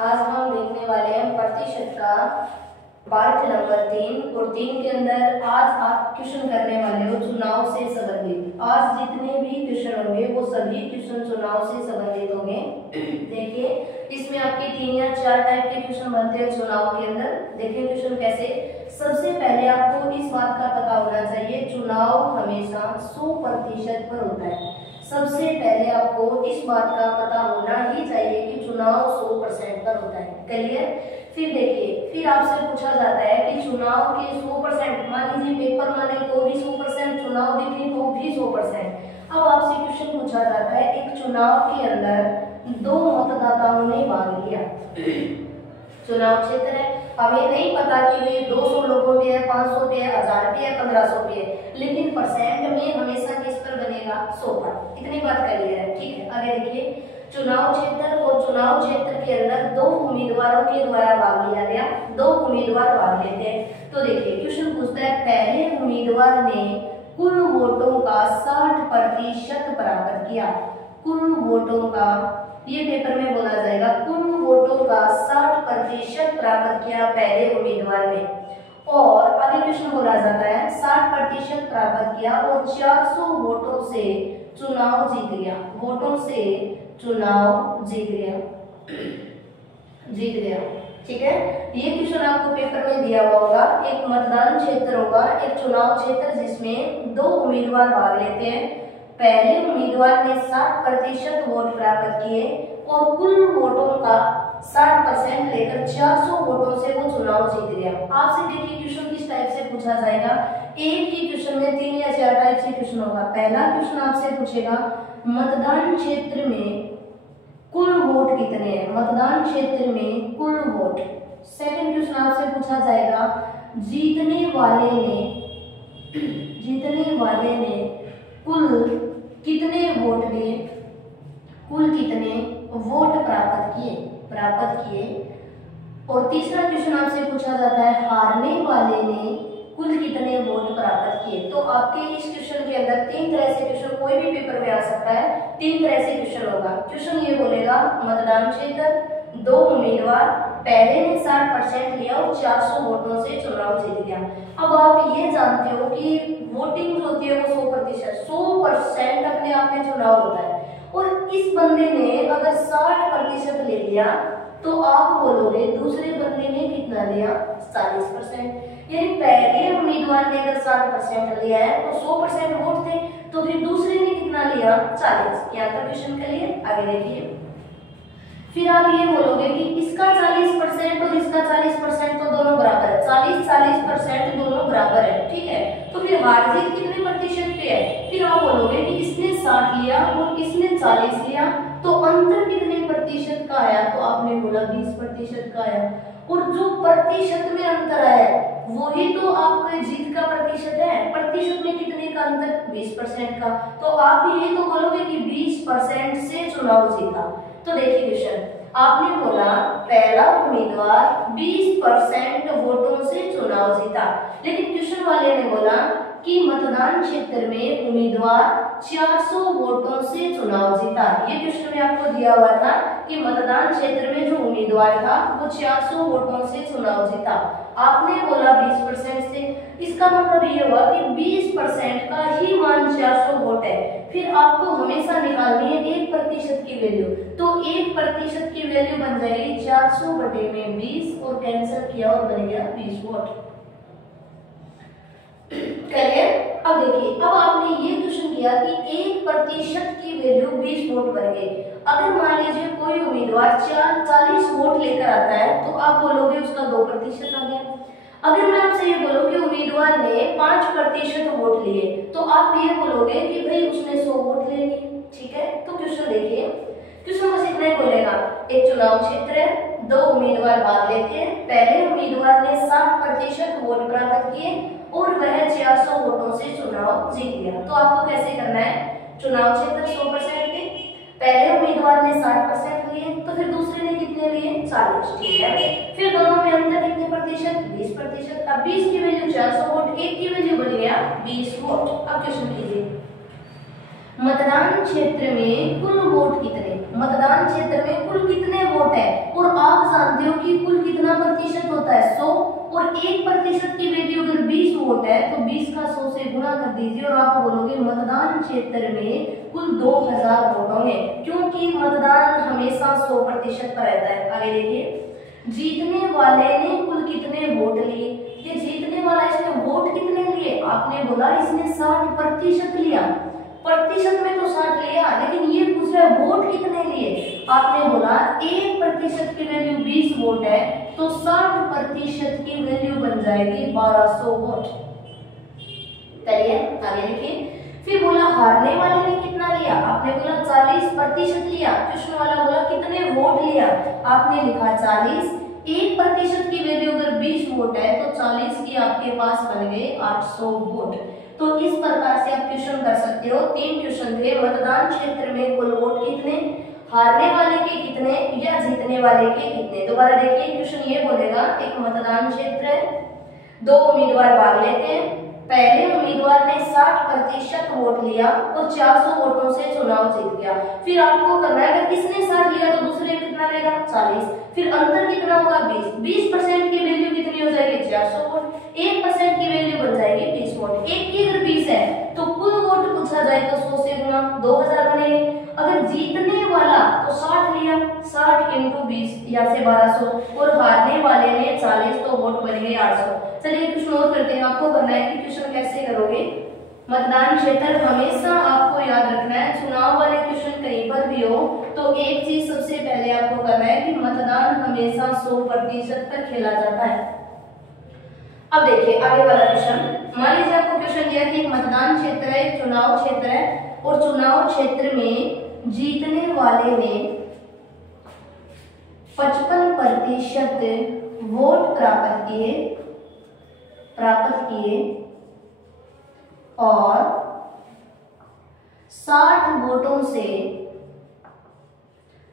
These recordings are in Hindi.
आज हम देखने वाले हैं प्रतिशत का पार्ट नंबर 3 और 3 के अंदर आज आप क्वेश्चन करने वाले हो चुनाव से संबंधित। आज जितने भी क्वेश्चन होंगे वो सभी क्वेश्चन चुनाव से संबंधित होंगे। देखिए इसमें आपके 3 या 4 टाइप के क्वेश्चन बनते हैं चुनाव के अंदर। देखिए क्वेश्चन कैसे। सबसे पहले आपको इस बात का पता होना चाहिए चुनाव हमेशा 100% पर होता है। सबसे पहले आपको इस बात का पता होना ही चाहिए कि चुनाव 100% पर होता है। क्लियर। फिर देखिए फिर आपसे पूछा जाता है कि चुनाव के 100%, मान लीजिए पेपर माने तो भी 100%, चुनाव देखें तो भी 100%। अब आपसे क्वेश्चन पूछा जाता है एक चुनाव के अंदर 2 मतदाताओं ने भाग लिया। चुनाव क्षेत्र है, हमें नहीं पता कि वे 200 लोगों पे है, 500 पे है, 1000 पे है, 1500 पे है, लेकिन परसेंट में हमेशा किस पर बनेगा 100 पर। इतनी बात क्लियर है। ठीक है, आगे देखिए चुनाव क्षेत्र और चुनाव क्षेत्र के अंदर 2 उम्मीदवारों के द्वारा भाग लिया गया। 2 उम्मीदवार भाग लेते हैं। तो देखिए क्वेश्चन पूछता है पहले उम्मीदवार ने कुल वोटों का 60% प्राप्त किया। कुल वोटों का, ये पेपर में बोला जाएगा, कुल वोटों का 60% प्राप्त किया पहले उम्मीदवार ने। और आगे क्वेश्चन बोला जाता है 60% प्राप्त किया और 400 वोटों से चुनाव जीत गया। वोटों से चुनाव जीत गया। ठीक है, ये क्वेश्चन आपको पेपर में दिया हुआ होगा। एक मतदान क्षेत्र होगा, एक चुनाव क्षेत्र जिसमें 2 उम्मीदवार भाग लेते हैं। पहले उम्मीदवार ने 60% वोट प्राप्त किए और कुल वोटों का 60% लेकर 400 वोटों से वो चुनाव जीत गया। आपसे देखिए क्वेश्चन किस टाइप से पूछा जाएगा। एक ही क्वेश्चन में 3 या 4 टाइप से क्वेश्चन होगा। पहला क्वेश्चन आपसे पूछेगा मतदान क्षेत्र में कुल वोट कितने हैं। मतदान क्षेत्र में कुल वोट। सेकंड क्वेश्चन आपसे पूछा जाएगा जीतने वाले ने कुल कितने वोट लिए, कुल कितने वोट प्राप्त किए। और तीसरा क्वेश्चन आपसे पूछा जाता है हारने वाले ने कुल कितने वोट प्राप्त किए। तो आपके इस क्वेश्चन के अंदर 3 तरह से क्वेश्चन कोई भी पेपर में आ सकता है। 3 तरह से क्वेश्चन होगा। क्वेश्चन ये बोलेगा मतदान क्षेत्र 2 उम्मीदवार, पहले ने 60% लिया और 400 वोटों से चुनाव जीत गया। अब आप ये जानते हो कि वोटिंग जो होती है वो 100% अपने आप में चुनाव होता है। और इस बंदे ने अगर 60% ले लिया तो आप बोलोगे दूसरे बंदे ने कितना लिया 40%। यानी पहले उम्मीदवार ने अगर 60% लिया है तो 100% वोट थे, तो फिर दूसरे ने कितना लिया 40। यहाँ तक क्वेश्चन के लिए आगे देखिए। फिर आप ये बोलोगे कि इसका 40% और इसका 40% तो दोनों बराबर है, 40% दोनों बराबर है। ठीक है, तो फिर हार जीत कितने प्रतिशत पे है। फिर आप बोलोगे कि इसने 60 लिया और इसने 40 लिया, तो अंतर कितने प्रतिशत का आया। तो आपने बोला 20% का आया। और जो प्रतिशत में अंतर आया वही तो आपके जीत का प्रतिशत है। प्रतिशत में कितने का अंतर 20% का। तो आप यही तो बोलोगे कि 20% से चुनाव जीता। तो देखिए क्वेश्चन आपने बोला पहला उम्मीदवार 20% वोटों से चुनाव जीता, लेकिन क्वेश्चन वाले ने बोला कि मतदान क्षेत्र में उम्मीदवार 400 वोटों से चुनाव जीता। ये क्वेश्चन में आपको दिया हुआ था कि मतदान क्षेत्र में जो उम्मीदवार था वो 400 वोटों से चुनाव जीता। आपने बोला 20% से, इसका मतलब ये हुआ कि 20% का ही मान 400 वोट है। फिर आपको हमेशा निकालनी है 1% की वैल्यू। तो 1% की वैल्यू बन जाएगी 400 बटे में 20 और कैंसिल किया और बन गया 20 वोट। क्लियर। अब देखिए अब आपने ये क्वेश्चन किया कि 1% की वैल्यू 20 वोट बन गई। अगर मान लीजिए कोई उम्मीदवार 40 वोट लेकर आता है तो आप बोलोगे उसका 2% आ गया। अगर मैं आपसे ये बोलूं कि उम्मीदवार ने 5% वोट लिए तो आप ये बोलोगे कि भाई उसने 100 वोट ले लिए। ठीक है, तो क्वेश्चन देखिए, क्वेश्चन बस इतना ही बोलेगा एक चुनाव क्षेत्र है, 2 उम्मीदवार भाग लेते हैं। पहले उम्मीदवार ने 60% वोट प्राप्त किए और वह 400 वोटों से चुनाव जीत गया। तो आपको कैसे करना है, चुनाव क्षेत्र 100% के, पहले उम्मीदवार ने 60% लिए तो फिर दूसरे ने कितने लिए 40। ठीक है, फिर दोनों में अंतर कितने प्रतिशत 20%। अब 20 की वैल्यू 400 वोट, 1 की वैल्यू बन गया 20 वोट। अब क्वेश्चन कीजिए मतदान क्षेत्र में कुल वोट कितने, मतदान क्षेत्र में कुल कितने वोट है और आप जानते हो कि कुल कितना प्रतिशत होता है 100 और 1% की वैल्यू अगर 20 वोट है तो 20 का 100 से गुणा कर दीजिए और आप बोलोगे मतदान क्षेत्र में कुल 2000 वोट होंगे, क्योंकि मतदान हमेशा 100% पर रहता है। आगे देखिए, जीतने वाले ने कुल कितने वोट लिए। ये जीतने वाला इसने वोट कितने लिए, आपने बोला इसने 60% लिया, प्रतिशत में तो 60 लिया, लेकिन ये पूछ रहा है वोट कितने लिए। आपने बोला 1% की वैल्यू 20 वोट है तो 60% की वैल्यू बन जाएगी 1200 वोट। चलिए आगे देखिए, फिर बोला हारने वाले ने कितना लिया, आपने बोला 40% लिया। क्वेश्चन वाला बोला कितने वोट लिया, आपने लिखा 40। 1% की वैल्यू अगर 20 वोट है तो 40 की आपके पास बन गए 800 वोट। तो इस प्रकार से आप क्वेश्चन कर सकते हो। 3 क्वेश्चन थे, मतदान क्षेत्र में कुल वोट कितने, हारने वाले के कितने या जीतने वाले के कितने। दोबारा देखिए, क्वेश्चन ये बोलेगा एक मतदान क्षेत्र है, 2 उम्मीदवार भाग लेते हैं, पहले उम्मीदवार ने 60% वोट लिया और 400 वोटों से चुनाव जीत गया। फिर आपको करना है अगर इसने 60 लिया तो दूसरे कितना लेगा 40, फिर अंतर कितना होगा 20। 20% की वैल्यू कितनी हो जाएगी 400 वोट, 1% की वैल्यू बन जाएगी 20 वोट। एक की अगर 20 है तो कुल वोट पूछा जाए तो 100 से गुना 2000 बनेंगे। अगर जीतने वाला तो 60 लिया, 60 × 20 यहाँ से 1200 और हारने वाले ने 40 तो वोट बन गए 800। चलिए क्वेश्चन और करते हैं, आपको करना है कि क्वेश्चन कैसे करोगे। मतदान क्षेत्र हमेशा आपको याद रखना है, चुनाव वाले क्वेश्चन कहीं पर भी हो तो एक चीज सबसे पहले आपको करना है कि मतदान हमेशा 100% पर खेला जाता है। अब देखिए आगे वाला क्वेश्चन, मान लीजिए आपको क्वेश्चन दिया कि एक मतदान क्षेत्र है, एक चुनाव क्षेत्र है और चुनाव क्षेत्र में जीतने वाले ने 55% वोट प्राप्त किए और 60 वोटों से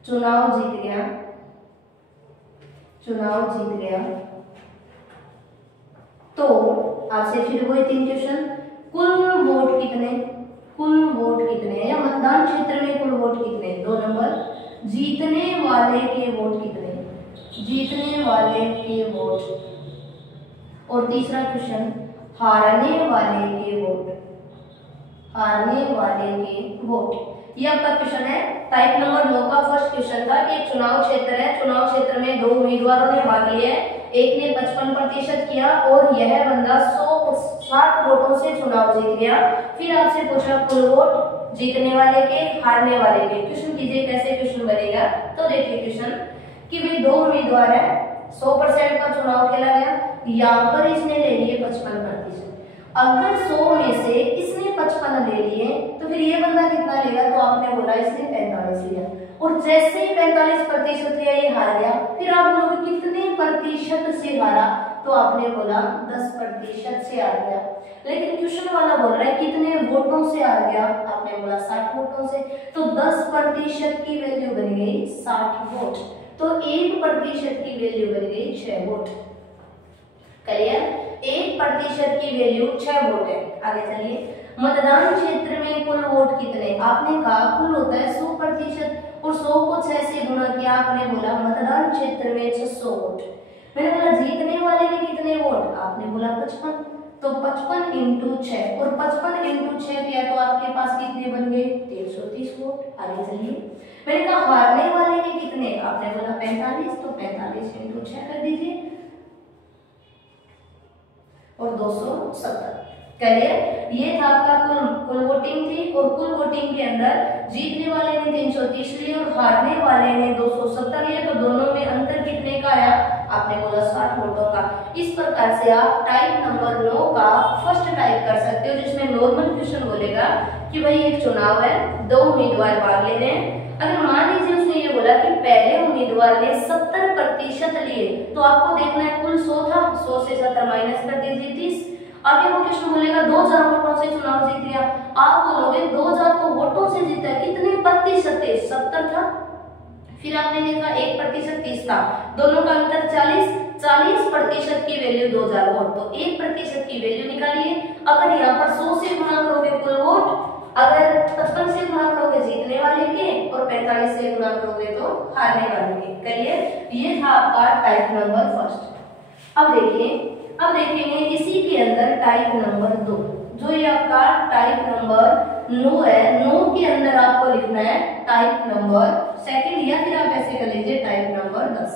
चुनाव जीत गया। तो आपसे फिर वही 3 क्वेश्चन, कुल वोट कितने या मतदान क्षेत्र में कुल वोट कितने। 2 नंबर, जीतने वाले के वोट कितने, और तीसरा क्वेश्चन, हारने वाले के वोट। ये आपका क्वेश्चन है टाइप नंबर 9 का फर्स्ट क्वेश्चन था कि एक चुनाव क्षेत्र है, चुनाव क्षेत्र में 2 उम्मीदवारों ने भाग लिया है, एक ने 55% किया और यह बंदा 160 वोटों से चुनाव जीत गया। फिर आपसे पूछा कुल वोट जीतने वाले के, हारने वाले के। क्वेश्चन कीजिए कैसे क्वेश्चन बनेगा। तो देखिए क्वेश्चन कि भाई 2 उम्मीदवार है, 100% का चुनाव खेला गया, यहाँ पर इसने ले लिए 55%। अगर 100 में से इसने 55 ले लिए तो फिर ये बंदा कितना लेगा, तो आपने बोला इसने 45 लिया और जैसे ही 45% लिया ये हार गया। फिर आप लोग कितने प्रतिशत से हारा, तो आपने बोला 10% से हार गया। लेकिन क्वेश्चन वाला बोल रहा है कितने वोटों से हार गया, आपने बोला 60 वोटों से, तो 10% की वैल्यू बन गई 60 वोट, तो 1% की वैल्यू बन गई 6 वोट। क्लियर, 1% की वैल्यू 6 वोट है। आगे चलिए, मतदान क्षेत्र में कुल वोट कितने, आपने कहा कुल होता है 100% और 100 को 6 से गुणा किया, आपने बोला मतदान क्षेत्र में 600 वोट। मैंने बोला जीतने वाले ने कितने वोट, आपने बोला 55, तो 55 × 6 और 55 × 6 किया तो आपके पास कितने बन गए 330 वोट। आगे चलिए, मैंने कहा हारने वाले ने कितने, आपने बोला 45, तो 45 × 6 कर दीजिए और 270। क्लियर, ये था आपका कुल वोटिंग थी और कुल वोटिंग के अंदर जीतने वाले ने 330 लिए और हारने वाले ने 270 लिए, तो दोनों में अंतर कितने का आया, आपने बोला 60 वोटों का। इस प्रकार से आप टाइप नंबर 9 का फर्स्ट टाइप कर सकते हो, जिसमें नॉर्मल क्वेश्चन बोलेगा कि भाई एक चुनाव है, 2 उम्मीदवार भाग ले रहे हैं। अगर मान लीजिए उसने ये बोला कि पहले उम्मीदवार ने 70% लिए, तो आपको देखना है कुल 100 था, 100 से 70 माइनस कर दीजिए 30। आगे वो क्वेश्चन बोलेगा 2000 वोटों से चुनाव जीत गया, आप बोलोगे 2000 तो वोटों से जीता, कितने प्रतिशत थे, 70 था। फिर आपने देखा 1% 30 था, दोनों का अंतर 40% की वैल्यू 2000 वोट, तो 1% की वैल्यू निकालिए। अगर यहाँ पर 100 से गुणा करोगे कुल वोट अगर 55 से गुणा करोगे जीतने वाले के और 45 से गुणा करोगे तो हारने वाले के। क्लियर? ये था आपका टाइप नंबर फर्स्ट। अब देखेंगे इसी के अंदर टाइप नंबर 2, जो ये आपका टाइप नंबर 9 है। 9 के अंदर आपको लिखना है टाइप नंबर सेकंड, या फिर आप ऐसे कर लीजिए टाइप नंबर 10।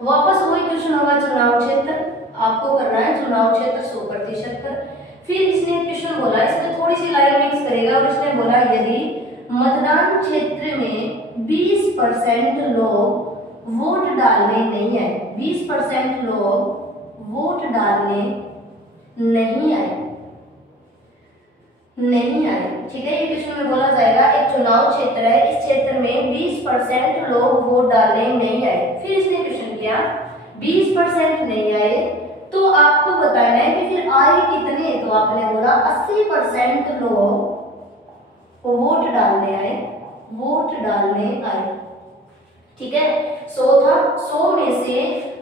वापस वही क्वेश्चन होगा, चुनाव क्षेत्र आपको करना है, चुनाव क्षेत्र 100% पर। फिर इसने क्वेश्चन बोला, इसमें थोड़ी सी लाइन मिक्स करेगा, और इसने बोला यदि मतदान क्षेत्र में 20% लोग वोट डालने नहीं आए, 20% लोग वोट डालने नहीं आए, ठीक है। ये क्वेश्चन में बोला जाएगा एक चुनाव क्षेत्र है, इस क्षेत्र में 20% लोग वोट डालने नहीं आए। फिर इसने क्वेश्चन किया 20% नहीं आए तो आपको बताना है कि फिर आए कितने, तो आपने बोला 80% लोग वोट डालने आए, ठीक है। 100 था, 100 में से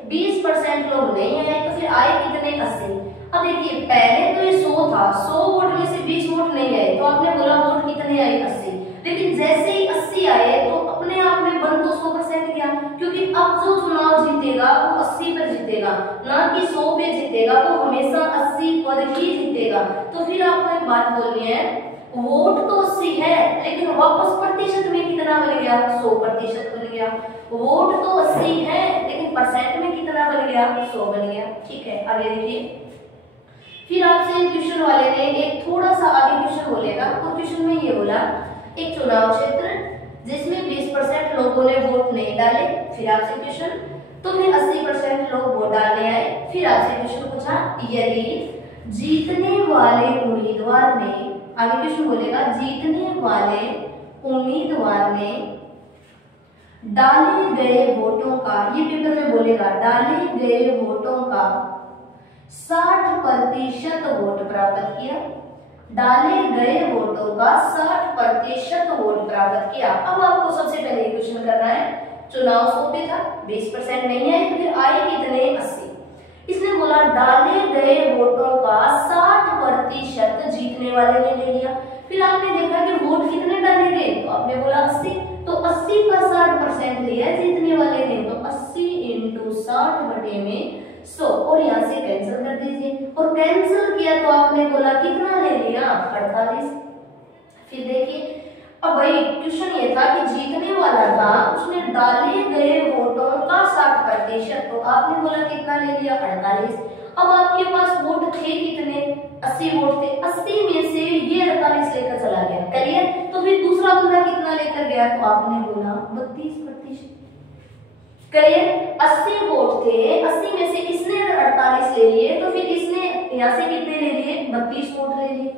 20% लोग नहीं आए तो फिर आए कितने, 80। अब देखिए पहले तो ये 100 था, 100 वोट में से 20 वोट नहीं आए तो आपने बोला वोट कितने आए, 80। लेकिन जैसे ही 80 आए तो अपने आप में बन तो 100% गया, क्योंकि अब जो चुनाव जीतेगा वो 80 पर जीतेगा, ना कि 100 पे जीतेगा, वो हमेशा 80 पर ही जीतेगा। तो फिर आपको एक बात बोलनी है, वोट तो 80 है लेकिन वापस प्रतिशत में कितना बन गया, 100% बन गया। वोट तो 80 है लेकिन परसेंट में कितना बन गया, 100 बन गया, ठीक है। आगे देखिए, फिर आपसे क्वेश्चन वाले ने एक थोड़ा सा आगे क्वेश्चन बोलेगा, तो क्वेश्चन में ये बोला एक चुनाव क्षेत्र जिसमें 20% लोगों ने वोट नहीं डाले। फिर आपसे क्वेश्चन, तो फिर 80% लोग वोट डालने आए। फिर आपसे क्वेश्चन पूछा यदि जीतने वाले उम्मीदवार ने, आगे क्वेश्चन बोलेगा जीतने वाले उम्मीदवार ने डाले गए वोटों का, ये पेपर में बोलेगा डाले गए वोटों का 60% वोट प्राप्त किया, डाले गए वोटों का 60% वोट प्राप्त किया। अब आपको सबसे पहले क्वेश्चन करना है, चुनाव 100 पे था, 20% नहीं आए तो फिर आए कितने, 80। इसने बोला डाले गए वोटों का 60% जीतने वाले ने ले लिया। फिर आपने देखा कि वोट कितने डाले गए, तो आपने बोला 80, तो 80 का 60% लिया जीतने वाले ने, तो 80 × 60 बटे में 100, और यहाँ से कैंसिल कर दीजिए, और कैंसिल किया तो आपने बोला कितना ले लिया, 48। फिर देखिए अब भाई क्वेश्चन ये था कि जीतने वाला था, उसने डाले गए वोटों का 60%, तो आपने बोला कितना ले लिया, 48। अब आपके पास वोट थे कितने, 80 वोट थे, 80 में से ये 48 लेकर चला गया, करिए। तो फिर दूसरा बंदा कितना लेकर गया, तो आपने बोला 32%, करिए। 80 वोट थे, 80 में से इसने 48 ले लिए, तो फिर इसने यहाँ से कितने ले लिए, 32 वोट ले लिए,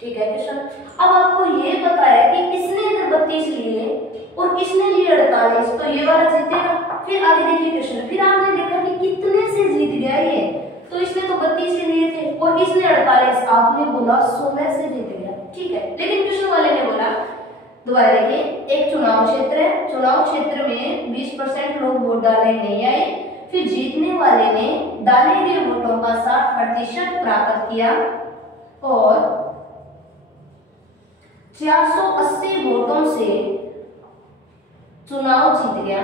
ठीक है क्वेश्चन। अब आपको ये पता है कि इसने अगर 32 लिए और इसने लिए 48, तो ये वाला जीतेगा। फिर आगे देखिए क्वेश्चन, फिर आपने देखा कि कितने से जीत गया ये, तो इसने तो 32 से लिए थे और इसने 48, आपने बोला 16 से जीत गया, ठीक है। लेकिन क्वेश्चन वाले ने बोला, दोबारा देखिए, एक चुनाव क्षेत्र है, चुनाव क्षेत्र में 20% लोग वोट डालने नहीं आए, फिर जीतने वाले ने डाले गए वोटों का 60% प्राप्त किया और 480 वोटों से चुनाव जीत गया,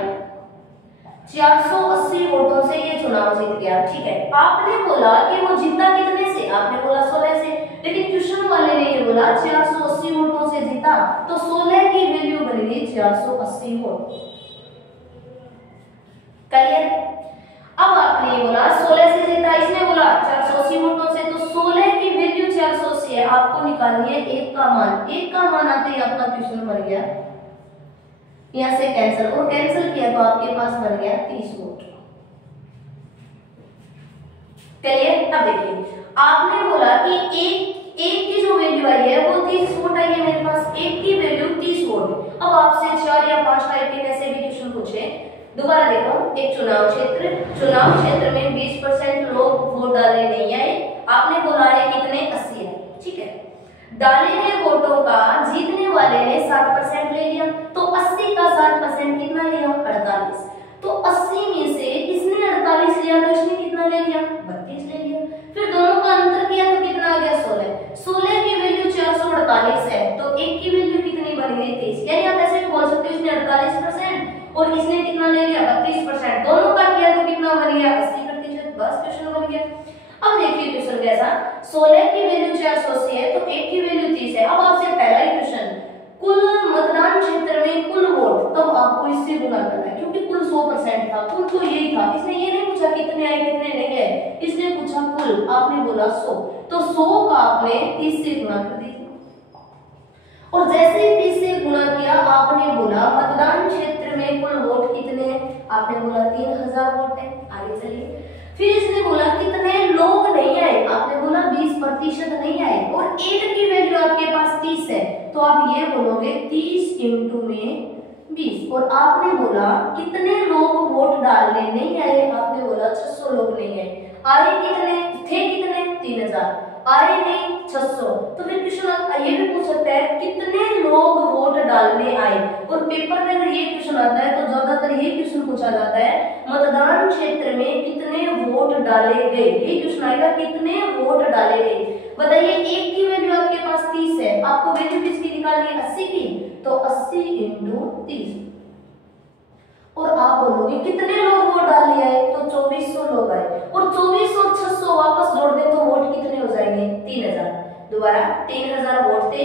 480 वोटों से ये चुनाव जीत गया, ठीक है। आपने बोला कि वो जीता कितने से, आपने बोला 16 से, लेकिन क्वेश्चन वाले ने ये बोला 480 वोटों से जीता, तो 16 की वैल्यू बन गई 480 वोट, क्लियर। अब आपने बोला 16 से जीता, इसने बोला 480 वोटों से, तो 16 की वैल्यू 480 है, आपको निकालनी है 1 का मान। 1 का मान आते ही आपका क्वेश्चन बन गया, यहाँ से कैंसिल, और कैंसिल किया तो आपके पास बन गया 30 वोट, क्लियर। अब देखिए आपने बोला कि एक की जो वैल्यू आई है वो 30 वोट आई है मेरे पास, एक की वैल्यू 30 वोट। अब आपसे 4 या 5 टाइप के कैसे भी क्वेश्चन पूछे, दोबारा देखो, एक चुनाव क्षेत्र में 20% लोग वोट डालने नहीं आए, आपने बोला है कितने, 80 है, ठीक है। डाले गए वोटों का जीतने वाले ने 60% ले लिया, तो 80 का 60% कितना लिया, 48। तो 80 में से इसने 48 लिया तो इसने कितना ले लिया, 32 ले लिया। फिर दोनों का अंतर किया तो कितना आ गया, 16। 16 की वैल्यू 448 और इसने कितना ले लिया 32%, दोनों का किया तो कितना बन गया 80%। बस क्वेश्चन बन गया। अब देखिए क्वेश्चन कैसा, 16 की वैल्यू 480 है तो 1 की वैल्यू 30 है। अब आपसे पहला ही क्वेश्चन, कुल मतदान क्षेत्र में कुल वोट, तब आपको इससे गुना करना है क्योंकि कुल 100% था, कुल तो यही था। इसने ये नहीं पूछा कितने आए कितने नहीं आए, इसने पूछा कुल, आपने बोला 100, तो 100 का आपने 30 से गुना कर दीजिए। और जैसे ही 30 से गुना किया आपने बोला मतदान क्षेत्र में कुल वोट कितने हैं, आपने बोला 3000 वोट है। आगे चलिए, फिर इसने बोला कितने लोग नहीं आए, आपने बोला 20% नहीं आए, और 1 की वैल्यू आपके पास 30 है तो आप ये बोलोगे 30 इंटू में 20। और आपने बोला कितने लोग वोट डालने नहीं आए, आपने बोला 600 लोग नहीं आए। आए कितने थे, कितने 3000, आए नहीं 600। तो फिर क्वेश्चन ये भी पूछ सकता है कितने लोग वोट डालने आए, और पेपर में अगर ये क्वेश्चन आता है तो ज्यादातर ये क्वेश्चन पूछा जाता है मतदान क्षेत्र में कितने वोट डाले गए, ये क्वेश्चन आएगा कितने वोट डाले गए। बताइए 1 की वैल्यू आपके पास 30 है, आपको वैल्यू किसकी निकालनी है 80 की, तो 80 इंटू 30। और आप बोलोगे कितने लोग वोट डालने आए, तो 2400 लोग आए, और 24 और 600 वापस जोड़ दें तो वोट कितने हो जाएंगे 3000। दोबारा 3000 वोट थे,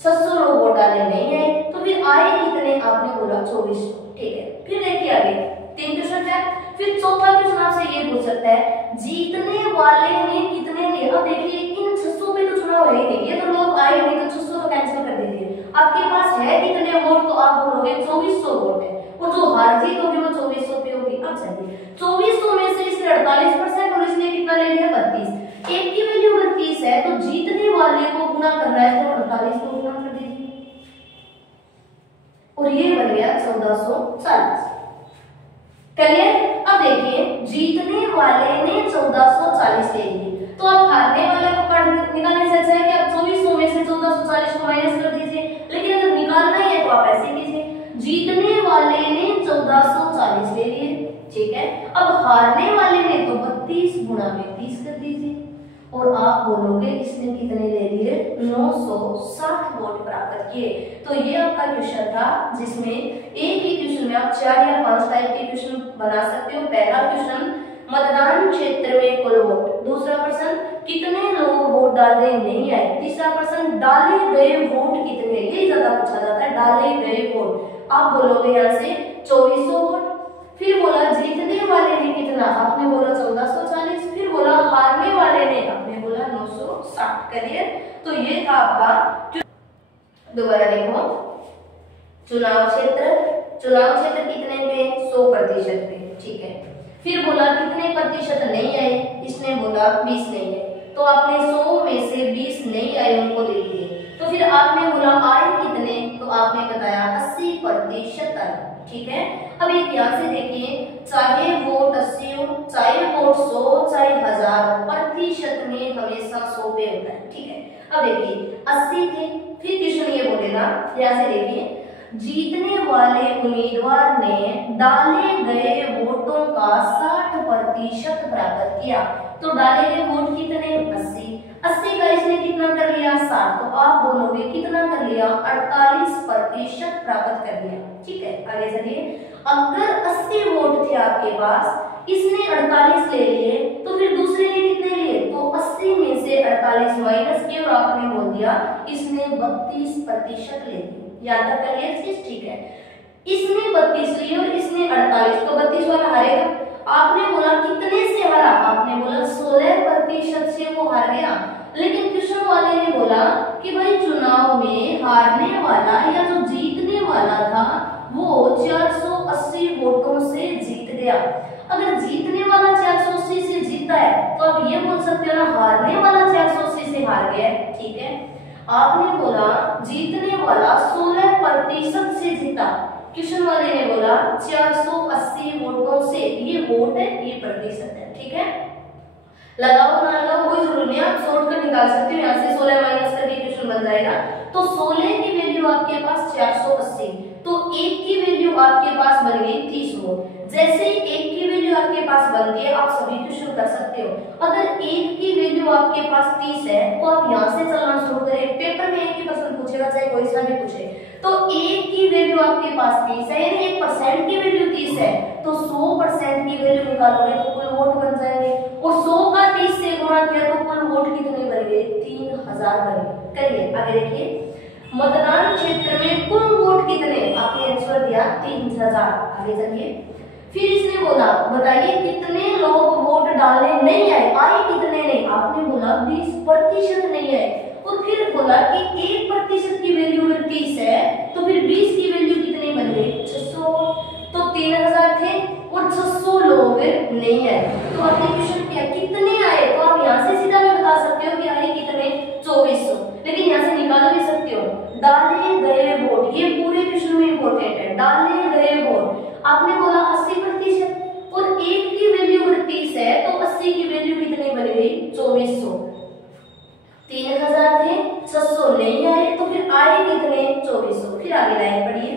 600 लोग वोट डालने नहीं आए, तो फिर आए कितने, आपने बोला 2400। ठीक है, फिर देखिए आगे 3 क्वेश्चन है। फिर चौथा क्वेश्चन आपसे ये पूछ सकता है जीतने वाले ने कितने लिए। अब देखिए इन 600 पे तो चुनाव है ही नहीं, ये तो लोग आए नहीं, तो 600 तो कैंसिल कर दीजिए। आपके पास है कितने वोट, तो आप बोलोगे 2400 वोट है, और जो हार जीत होगी वो 2400 पे होगी। अब चलिए 2400 में से इसने 48% और इसने कितना ले लिया 32। 1 की वैल्यू 32 है तो जीतने वाले को गुना करना है तो 48 को गुना कर दीजिए, और ये बन गया 1440। क्लियर। अब देखिए जीतने वाले ने 1440 ले लिए, तो आप हारने वाले को निकालने से अच्छा है कि आप 2400 में से 1440 को माइनस कर दीजिए, लेकिन अगर निकालना ही है तो आप ऐसे कीजिए, जीतने वाले ने 1440 ले लिए, ठीक है। अब हारने वाले ने तो 32 गुणा में 30 कर दीजिए, और आप बोलोगे इसने कितने ले लिए 960 वोट प्राप्त किए। तो ये आपका क्वेश्चन था जिसमें एक ही क्वेश्चन में आप 4 या 5 टाइप के क्वेश्चन बना सकते हो। पहला क्वेश्चन मतदान क्षेत्र में कुल वोट, दूसरा प्रश्न कितने लोग वोट डालने नहीं आए, तीसरा प्रश्न डाले गए वोट कितने, ये ज्यादा पूछा जाता है डाले गए वोट। आप बोलोगे यहाँ से 2400 वोट। फिर बोला जीतने वाले ने कितना, आपने बोला 1440। फिर बोला हारने वाले ने, आपने बोला 960। करिए, तो ये था आपका। दोबारा देखो, चुनाव क्षेत्र कितने पे 100% पे, ठीक है। फिर बोला कितने प्रतिशत नहीं आए, इसने बोला 20 नहीं है, तो आपने 100 में से 20 नहीं आए उनको ले लिए। तो फिर आपने बोला आए कितने, तो आपने बताया 80% आए, ठीक है। अब एक यहाँ से देखिए, चाहे वोट 80 हो, चाहे वोट 100, चाहे 1000, प्रतिशत में हमेशा 100 पे होता है, ठीक है। अब देखिए 80 थे, फिर क्वेश्चन ये बोलेगा, यहाँ से देखिए जीतने वाले उम्मीदवार ने डाले गए वोटों का 60% प्राप्त किया, तो डाले गए वोट कितने 80 का इसने कितना कर लिया 60, तो आप बोलोगे कितना कर लिया 48% प्राप्त कर लिया, ठीक है। आगे चलिए, अगर 80 वोट थे आपके पास, इसने 48 ले लिए, तो फिर दूसरे ने कितने लिए, तो 80 में से 48 माइनस किए और आपने बोल दिया इसने 32% ले लिए। याद तक करिए चीज, ठीक है। इसने 32 लिए और इसने 48, तो 32 वाला हारेगा। आपने बोला कितने से हारा, आपने बोला 16% से वो हार गया, लेकिन क्वेश्चन वाले ने बोला कि भाई चुनाव में हारने वाला या जो जीतने वाला था वो 480 वोटों से जीत गया। अगर जीतने वाला 480 से जीता है तो आप ये बोल सकते हो ना हारने वाला 480 से हार गया, ठीक है। आपने बोला जीतने वाला 16% से जीता, क्वेश्चन वाले ने बोला 480 वोटों से, ये वोट है ये प्रतिशत है, ठीक है। लगाओ ना लगाओ कोई जरूरी नहीं, आप शॉर्टकट निकाल सकते हो, यहाँ से 16 माइनस करके क्वेश्चन बन जाएगा। तो 16 की वैल्यू आपके पास 480, तो 1 की वैल्यू आपके पास बन गई 30 वोट। जैसे 1 की वैल्यू आपके पास बनती है आप सभी क्वेश्चन कर सकते हो। अगर 1 की वैल्यू आपके पास 30 है तो आप यहाँ से चलना शुरू करें, पेपर में एक ही प्रश्न पूछेगा चाहे कोई सा भी पूछे। तो एक की वैल्यू आपके पास 30 है, यानी 1% की वैल्यू 30 है, तो 100% की वैल्यू निकालोगे तो कुल वोट बन जाएंगे, और 100 का 30 से गुणा किया तो कुल वोट कितने बन गए? 3000 बन गए। करिए आगे देखिए, मतदान क्षेत्र में कुल वोट कितने? आपने आंसर दिया 3000। आगे चलिए, फिर इसने बोला बताइए कितने लोग वोट डालने नहीं आए? आए कितने नहीं? आपने बोला 20% नहीं आए, और फिर बोला कि 1% की वैल्यू अगर 30 है तो फिर 20 की वैल्यू कितनी बन गई? 600। तो 3000 थे और 600 लोग नहीं आए। तो आपने क्वेश्चन किया कितने आए, तो आप यहाँ से सीधा भी बता सकते हो कि आए कितने? 2400। लेकिन यहाँ से निकाल भी सकते हो डाले गए वोट, ये पूरे क्वेश्चन में इंपॉर्टेंट है। डाले गए वोट आपने बोला 80%, और एक की वैल्यू अगर 30 है तो 80 की वैल्यू कितनी बन गई? 2400। 3000 थे, 600 नहीं आए, तो फिर आए कितने? 2400। फिर आगे लाइन पढ़िए,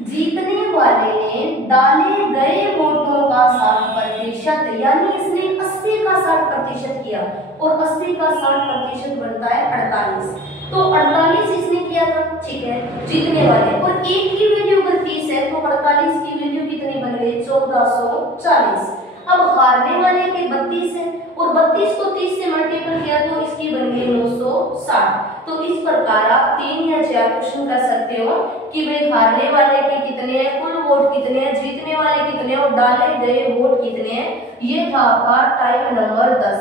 जीतने वाले ने डाले गए वोटों का 60%, यानी इसने 80 का 60% किया, और 80 का 60% बनता है 48। तो 48 इसने किया था, ठीक है, जीतने वाले, और एक की वैल्यू अगर 30 है तो 48 की वैल्यू कितनी बन गई? 1440। अब हारने वाले के 32 है, और 32 को 30 से मल्टीपल किया तो इसकी बन गई 960। तो इस प्रकार आप 3 या 4 क्वेश्चन कर सकते हो कि भाई हारने वाले के कितने हैं, कुल वोट कितने हैं, जीतने वाले कितने हैं, और डाले गए वोट कितने हैं। ये था आपका टाइप नंबर 10।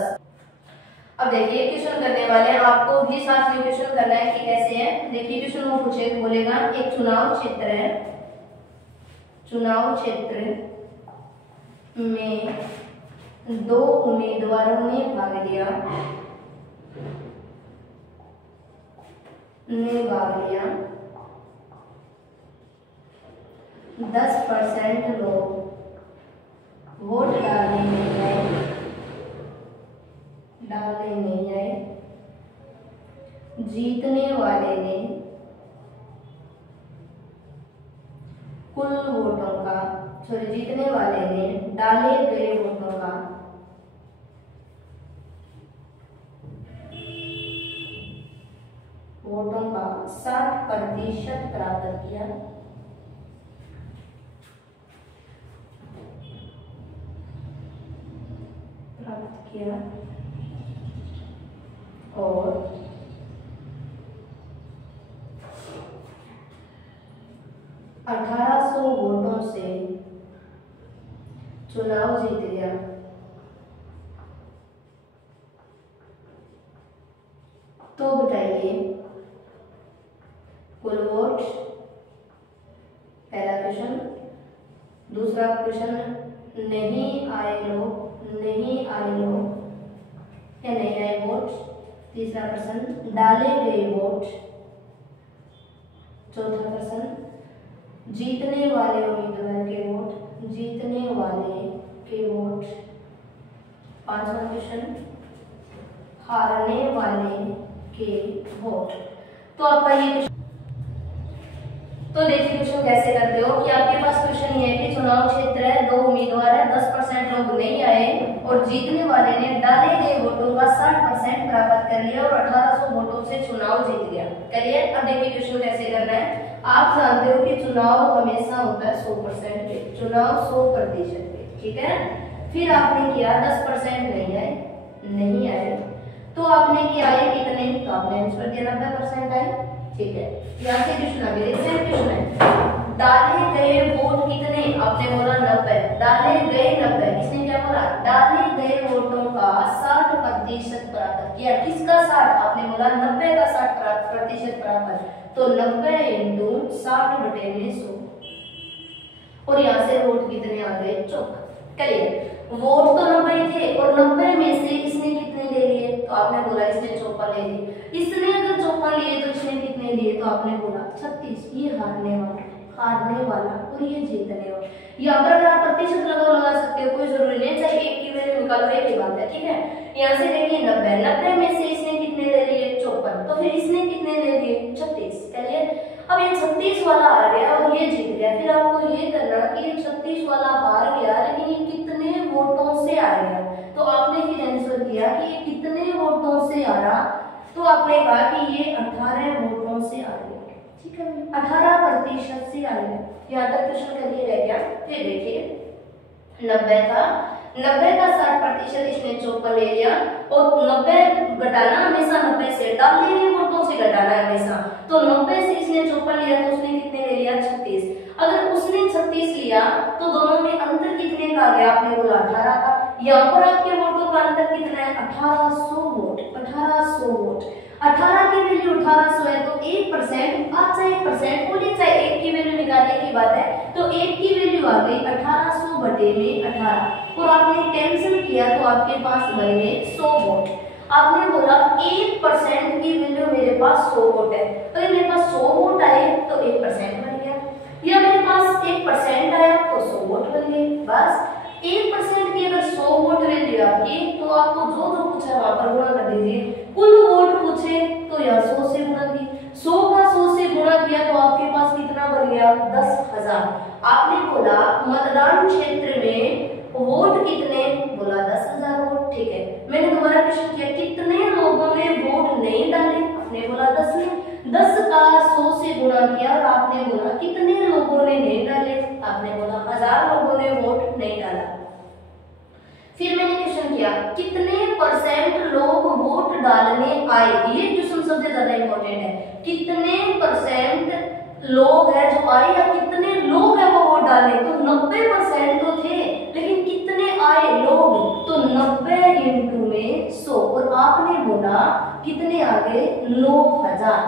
अब देखिए क्वेश्चन करने वाले हैं, आपको भी साथ में क्वेश्चन करना है कि कैसे है। देखिए क्वेश्चन वो पूछे बोलेगा, एक चुनाव क्षेत्र है, चुनाव क्षेत्र में 2 उम्मीदवारों ने भाग लिया, 10% लोग वोट डालने नहीं आए, जीतने वाले ने कुल वोटों का, जीतने वाले ने डाले गए वोटों का 60% प्राप्त किया, और 1800 वोटों से चुनाव जीत गया। तो बताइए कुल वोट, पहला क्वेश्चन। दूसरा क्वेश्चन, नहीं आए लोग या नहीं आए वोट। तीसरा प्रश्न, डाले गए वोट। चौथा प्रश्न, जीतने वाले उम्मीदवार के वोट। पांचवा क्वेश्चन, हारने वाले के वोट। तो आपका ये तो देखिए क्वेश्चन कैसे करते हो कि आपके पास क्वेश्चन ये है कि चुनाव क्षेत्र है, 2 उम्मीदवार है, 10% लोग नहीं आए, और जीतने वाले ने डाले गए वोटों का 60% प्राप्त कर लिया, और 1800 वोटों से चुनाव जीत गया। करिए अब देखिए क्वेश्चन कैसे करना है। आप जानते हो कि चुनाव हमेशा होता है 100% पे, चुनाव 100% पे, ठीक है। फिर आपने किया 10% नहीं आए, तो आपने किया आए कितने? तो आपने आंसर दिया 90% आए, ठीक है। यहाँ से क्वेश्चन आ गया, सेम क्वेश्चन है, डाले गए वोट कितने? आपने बोला 90, डाले गए 90, इसने क्या बोला? डाले गए वोटों का 60% प्राप्त किया। किसका 60? आपने बोला 90 का 60% प्राप्त, तो 90 × 60/100, और यहाँ से वोट कितने आ गए? 54। करिए, वोट तो 90 थे, और 90 में से इसने कितने ले लिए? तो आपने बोला इसने 54 ले लिए। इसने अगर 54 लिए तो इसने कितने लिए? तो आपने बोला 36। ये हारने वाला और ये जीतने वाला। यहाँ पर अगर आप प्रतिशत लगा सकते हो, कोई जरूरी नहीं, चाहे एक की वैल्यू निकालो, एक ही बात है, ठीक है। यहाँ से देखिए 90 में से इसने कितने ले लिए? 54, तो फिर इसने कितने ले लिए? 36। चलिए अब ये 36 वाला हार गया और ये जीत गया। फिर आपको ये करना कि ये 36 वाला हार गया, लेकिन ये कितने वोटों से हार गया। तो आपने फिर आंसर किया कि ये कितने वोटों से हारा, तो आपने कहा कि ये 18 वोटों से हार गया, ठीक है। 18% से आगे। यहाँ तक क्वेश्चन क्लियर है क्या? फिर देखिए 90 था, 90 का 60% इसने 54 ले लिया, और 90 घटाना हमेशा 90 से, डाल दिए वोटों से घटाना हमेशा, तो 90 से इसने 54 लिया तो उसने कितने ले लिया? 36। अगर उसने 36 लिया तो दोनों में अंतर कितने का आ गया? आपने बोला 18 का। यहाँ पर आपके वोटों का अंतर कितना है? 1800 वोट। 1800 वोट, 18 की वैल्यू 1800 है तो 1%, आप चाहे 1% बोलिए चाहे 1 की वैल्यू निकालने की बात है, तो 1 की वैल्यू आ गई 1800 बटे में 18, और आपने कैंसिल किया तो आपके पास बने 100 वोट। आपने बोला 1% की वैल्यू मेरे पास 100 वोट है, अगर मेरे पास 100 वोट आए तो 1% बन गया, या मेरे पास 1% आया तो 100 वोट बन गए। बस 1% की अगर 100 वोट वैल्यू आपकी, तो आपको जो जो पूछा वहां पर गुणा कर दीजिए। कुल वोट पूछे तो यह 100 से गुणा की, 100 का 100 से गुणा किया तो आपके पास कितना बन गया? 10,000। आपने बोला मतदान क्षेत्र में वोट कितने? बोला 10,000 वोट। ठीक है, मैंने दोबारा प्रश्न किया कितने लोगों ने वोट नहीं डाले? आपने बोला 10 ने। 10 का 100 से गुणा किया और आपने बोला कितने लोगों ने नहीं डाले? आपने बोला 1000 लोगों ने वोट नहीं डाला। फिर मैंने क्वेश्चन किया कितने % लोग वोट डालने आए? ये क्वेश्चन सबसे ज्यादा इंपॉर्टेंट है। कितने % लोग हैं जो आए, या कितने लोग हैं वो वोट डाले? तो 90% तो थे, लेकिन कितने आए लोग? तो 90 इंटू में 100, और आपने बोला कितने आ गए? 9000।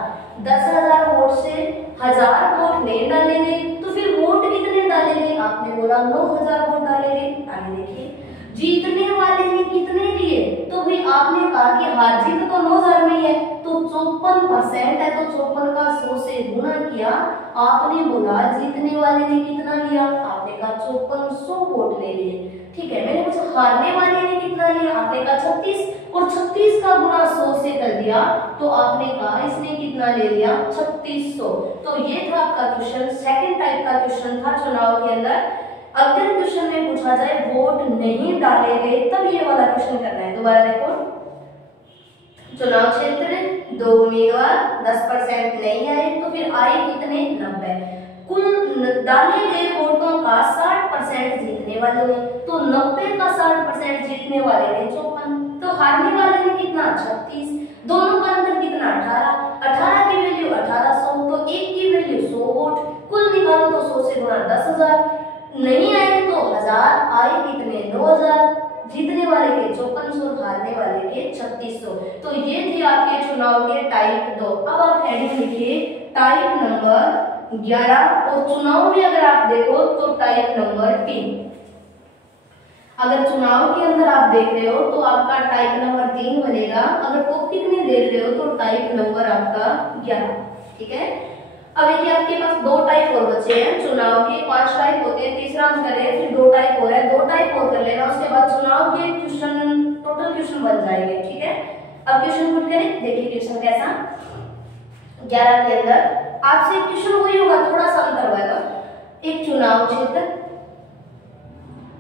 10,000 वोट से 1000 वोट नहीं डालेंगे तो फिर वोट कितने डालेंगे? आपने बोला 9000 वोट डालेंगे। आगे देखिए जीतने वाले ने कितने लिए? तो भाई आपने कहा कि हार जीत तो 9000 में ही है, तो 54% है, तो 54 का 100 से गुणा किया। आपने बोला जीतने वाले ने कितना लिया? आपने कहा 5400 वोट ले लिए। ठीक है, मैंने पूछा हारने वाले ने कितना लिया? आपने कहा 36, और 36 का गुणा 100 से कर दिया तो आपने कहा इसने कितना ले लिया? 3600। तो ये था आपका क्वेश्चन, सेकंड टाइप का क्वेश्चन था चुनाव के अंदर। अगर क्वेश्चन में पूछा जाए वोट नहीं डाले गए, तब ये वाला क्वेश्चन करना है। दोबारा देखो, चुनाव क्षेत्र 2 उम्मीदवार, 10% नहीं आए तो फिर आए कितने? 90। कुल डाले गए वोटों का 60% जीतने वाले ने, तो 90 का 60% जीतने वाले ने 54, तो हारने वाले ने कितना? 36। दोनों का अंतर कितना? 18। 18 की वैल्यू 1800, तो 1 की वैल्यू 100 वोट। कुल निकालो तो 100 से गुणा 10,000, नहीं आए तो 1000, आए कितने? 9000। जीतने वाले के 5400, हारने वाले के 3600। तो ये थे आपके चुनाव के टाइप 2। अब आप हेडिंग लिखिए टाइप नंबर 11, और चुनाव में अगर आप देखो तो टाइप नंबर 3। अगर चुनाव के अंदर आप देख रहे हो तो आपका टाइप नंबर 3 बनेगा, अगर टॉपिक में देख रहे हो तो टाइप नंबर आपका 11। ठीक है, अब देखिए आपके पास 2 टाइप और बचे हैं चुनाव के। 5 टाइप होते हैं, तीसरा हम कर रहे हैं, फिर 2 टाइप हो रहा है, 2 टाइप और कर लेना, उसके बाद चुनाव के क्वेश्चन टोटल क्वेश्चन बन जाएंगे। ठीक है, अब क्वेश्चन पुट करें, देखिए क्वेश्चन कैसा। 11 के अंदर आपसे क्वेश्चन वही होगा, थोड़ा सा अंतर होगा। एक चुनाव क्षेत्र,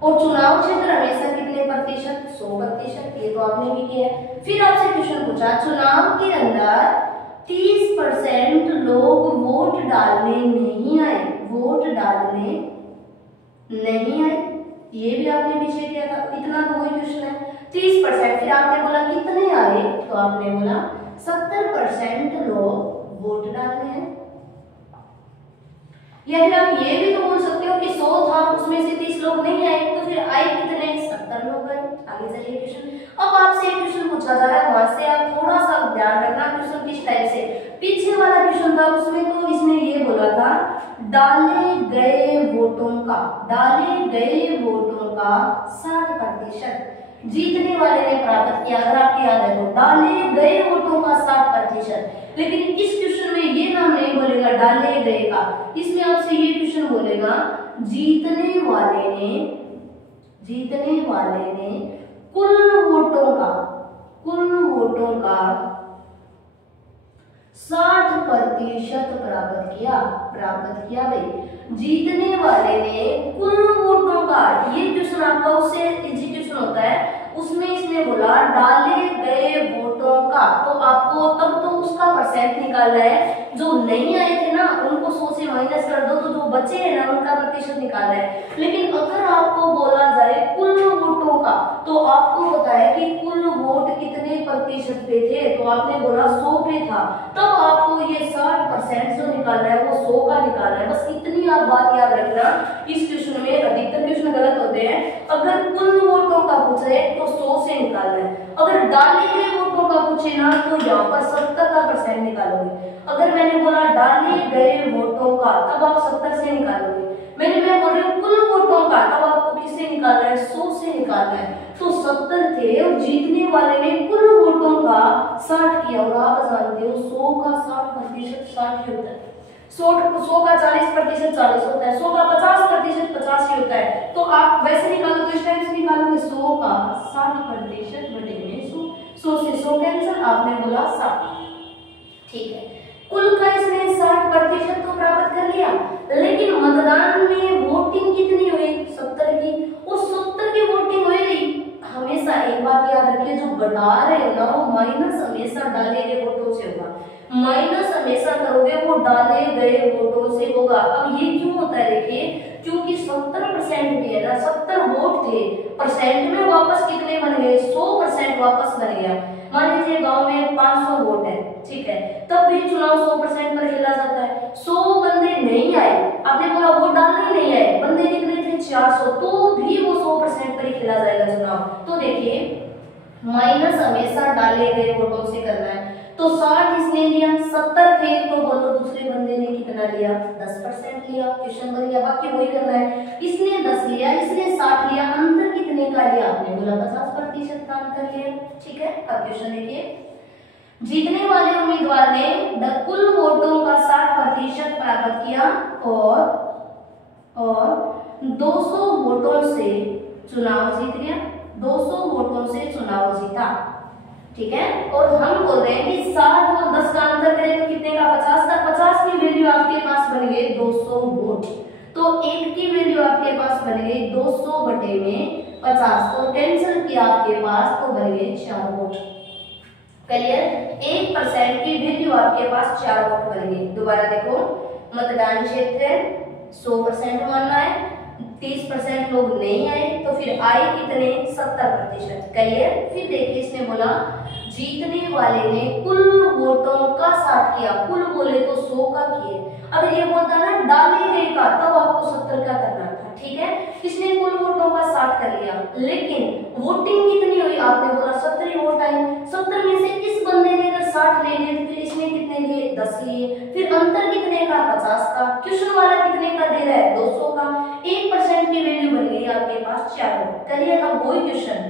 और चुनाव क्षेत्र हमेशा कितने प्रतिशत? 100%। ये तो आपने भी किया है। फिर आपसे क्वेश्चन पूछा चुनाव के अंदर 30% लोग वोट डालने नहीं आए, वोट डालने नहीं आए, ये भी आपने पीछे किया था, इतना तो वही क्वेश्चन है। 30%, फिर आपने बोला कितने आए? तो आपने बोला 70% लोग वोट डालने हैं। या फिर आप ये भी तो बोल सकते हो कि 100 था, उसमें से 30 लोग नहीं आए, तो फिर आए कितने? 70 लोग आए। आगे चलिए क्वेश्चन। अब आपसे एक क्वेश्चन पूछा जा रहा है, वहां से आप थोड़ा सा ध्यान रखना क्वेश्चन किस टाइप से। पीछे वाला क्वेश्चन था उसमें तो इसने ये बोला था डाले गए वोटों का, डाले गए वोटों का 60% जीतने वाले ने प्राप्त किया। अगर आपको याद है तो डाले गए वोटों का 60%, लेकिन इस क्वेश्चन में ये नाम नहीं बोलेगा डाले गए का, इसमें आपसे ये क्वेश्चन बोलेगा जीतने वाले ने कुल वोटों का 60% प्राप्त किया भाई। जीतने वाले ने कुल वोटों का, ये क्वेश्चन आपका उससे इजी क्वेश्चन होता है, उसमें इसने बोला डाले गए वोटों का, तो आपको तब तो उसका परसेंट निकालना है। जो नहीं आए थे ना उनको 100 से माइनस कर दो, तो जो बचे हैं ना उनका प्रतिशत निकालना है। लेकिन अगर आपको बोला जाए कुल वोटों का, तो आपको पता है कि कुल वोट कितने प्रतिशत पे थे, तो आपने बोला 100 पे था, तब आपको ये 60% जो निकालना है वो 100 का निकालना है। बस इतनी आप बात याद रखना। इस क्वेश्चन में अधिकतर क्वेश्चन गलत होते हैं। अगर कुल वोटों का पूछे तो 100 से निकालना है, अगर डाले गए वोटों का पूछे ना तो यहाँ पर 70 का परसेंट निकालोगे। अगर मैंने बोला डाले गए वोटों का, तब आप 70 से निकालोगे। मैं बोल रही हूँ कुल वोटों का, तब आपको किससे निकालना है, 100 से निकालना है। तो 70 थे और जीतने वाले ने कुल वोटों का 60 किया, और आप जानते हो 100 का 60% 60 ही होता है, 100 का 40% 40 होता है, 100 का 50% 50 ही होता है। तो आप वैसे निकालो तो इस टाइप से निकालोगे 100 का 60% बटे में 100 से 100 कैंसिल, आपने बोला 60। ठीक है, कुल का इसने 60% तो प्राप्त कर लिया, लेकिन मतदान में वोटिंग कितनी हुई, 70 की। उस 70 की वोटिंग हुई। हमेशा एक बात याद रखिए, जो बटा रहे हो ना वो माइनस हमेशा डाले गए वोटों से होगा। माइनस हमेशा करोगे वो डाले गए वोटों से होगा। अब ये क्यों होता है, देखिए, क्योंकि 70% भी है ना, 70 वोट थे, परसेंट में वापस कितने बन गए, 100% वापस बन गया। मान लीजिए गांव में 500 वोट है, ठीक है, तब भी चुनाव 100% पर खेला जाता है। 100 बंदे नहीं आए, आपने बोला वोट डालने नहीं आए, बंदे कितने थे, 400, तो भी वो 100% पर ही खेला जाएगा चुनाव। तो देखिए माइनस हमेशा डाले गए वोटों से करना है। तो 60 इसने लिया, 70 थे, तो बोलो दूसरे बंदे ने कितना लिया, 10% लिया, क्वेश्चन बन गया। बाकी वही करना है, इसने 10 लिया, इसने 60 लिया, अंतर कितने का लिया, आपने बोला 50% का अंतर लिया। ठीक है, अब क्वेश्चन देखिए, जीतने वाले उम्मीदवार ने कुल वोटों का 60% प्राप्त किया और 200 वोटों से चुनाव जीत गया, 200 वोटों से चुनाव जीता। ठीक है, और हम बोल रहे हैं कि 60 और 10 का अंतर करें तो कितने का, 50 का। 50 की वैल्यू आपके पास बन गई 200 वोट, तो 1 की वैल्यू आपके पास बन गई 200 बटे में 50, तो कैंसिल किया आपके पास, तो बन गए 4 वोट। क्लियर, 1% की वैल्यू आपके पास 4 वोट बन गई। दोबारा देखो, मतदान क्षेत्र 100% मानना है, 30% लोग नहीं आए, तो फिर आए कितने, 70%। क्लियर, फिर देखिए इसने बोला जीतने वाले ने कुल वोटों का 60 किया, कुल बोले तो 100 का किए। अगर ये बोलता ना डाले गए का, तब आपको 70 का करना था। ठीक है, इसने कुल वोटों का 60 कर लिया, लेकिन वोटिंग कितनी हुई, आपने बोला 70 वोट आई, 70 में से इस बंदे ने अगर 60 ले लिए, फिर इसने कितने लिए, 10 लिए, फिर अंतर कितने का, 50 का। क्वेश्चन वाला कितने का दे रहा है, 200 का। 1% की वैल्यू बन गई आपके पास 4 वोट। करिए, अब वही क्वेश्चन,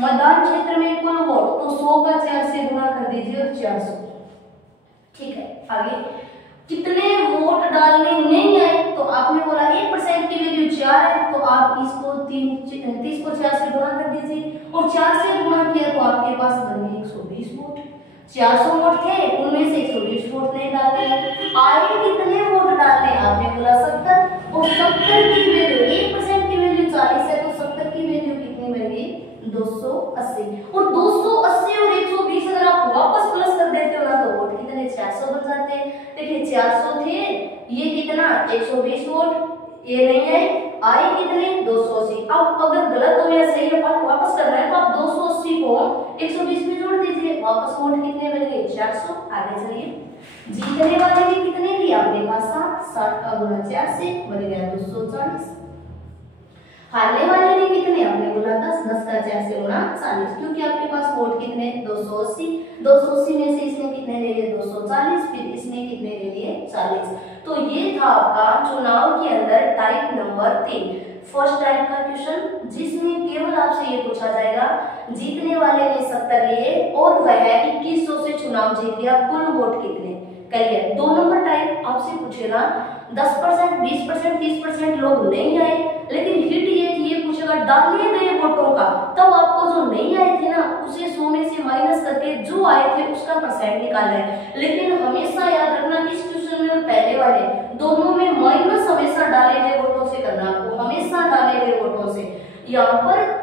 मतदान क्षेत्र में कुल वोट, तो 100 का 4 से गुणा कर दीजिए और 400। ठीक है, आगे कितने वोट डालने नहीं आए, तो आपने बोला 1% की वैल्यू 4 है, तो आप इसको 30 को 4 से गुणा कर दीजिए, और 4 से गुणा किया तो आपके पास बन गए 120 वोट। 400 वोट थे, उनमें से 120 वोट नहीं डाले। आए कितने वोट डालने, आपने बोला 70, और 70 की वैल्यू 1% की वैल्यू 40 है, तो 70 की वैल्यू कितनी बन गई, 280। और 280 और 120 अगर आप वापस प्लस कर देते हो ना, तो वोट कितने, 400 बन जाते हैं। देखिए 400 थे, ये कितना, 120 वोट, ये नहीं आए कितने, 280। अब अगर गलत हो या सही है वापस करना है, तो आप 280 को 120 में जोड़ दीजिए, वापस वोट कितने बन गए, 400। आगे चलिए, जीतने वाले ने कितने लिए, आपने कहा 60 का गुणा 4 से बन गया 240। हारने वाले ने कितने, आपने बोला 10 का 4 से गुणा 40, क्योंकि आपके पास वोट कितने, 280। 280 में से इसने कितने ले लिए, 240, फिर इसने कितने ले लिए, 40। तो ये था आपका चुनाव के अंदर टाइप नंबर 3, फर्स्ट टाइप का क्वेश्चन, जिसमें केवल आपसे ये पूछा जाएगा जीतने वाले ने 70 लिए और वह 2100 से चुनाव जीत गया, कुल वोट कितने। करिए, 2 नंबर टाइप आपसे पूछेगा 10%, 20%, 30% लोग नहीं आए, लेकिन हिट ये थी, ये पूछेगा डाले गए वोटों का, तब आपको जो नहीं आए थे ना उसे 100 में से माइनस करके जो आए थे उसका परसेंट निकालना है। लेकिन हमेशा याद रखना, इस क्वेश्चन में और पहले वाले दोनों में माइनस हमेशा डाले गए वोटों से करना, आपको हमेशा डाले गए वोटों से। यहाँ पर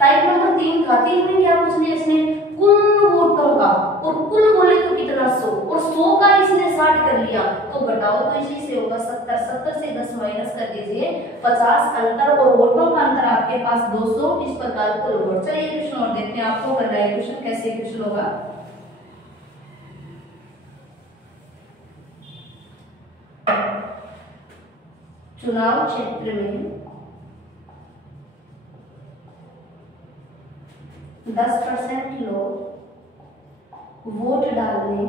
टाइप नंबर 3 घातीय में क्या पूछ लिया इसने, कुल वोटों का, और कुल बोले तो कितना 100, और 100 का इसने 60 कर लिया, तो घटाओ तो इसी से होगा 70, 70 से 10 माइनस कर दीजिए 50 अंतर, और वोटों का अंतर आपके पास 200, इस प्रकार कुल वोट। चलिए क्वेश्चन और देखते हैं आपको कर रहा है क्वेश्चन, कैसे क्वेश्चन होगा। चुनाव क्षेत्र में 10% लोग वोट डालने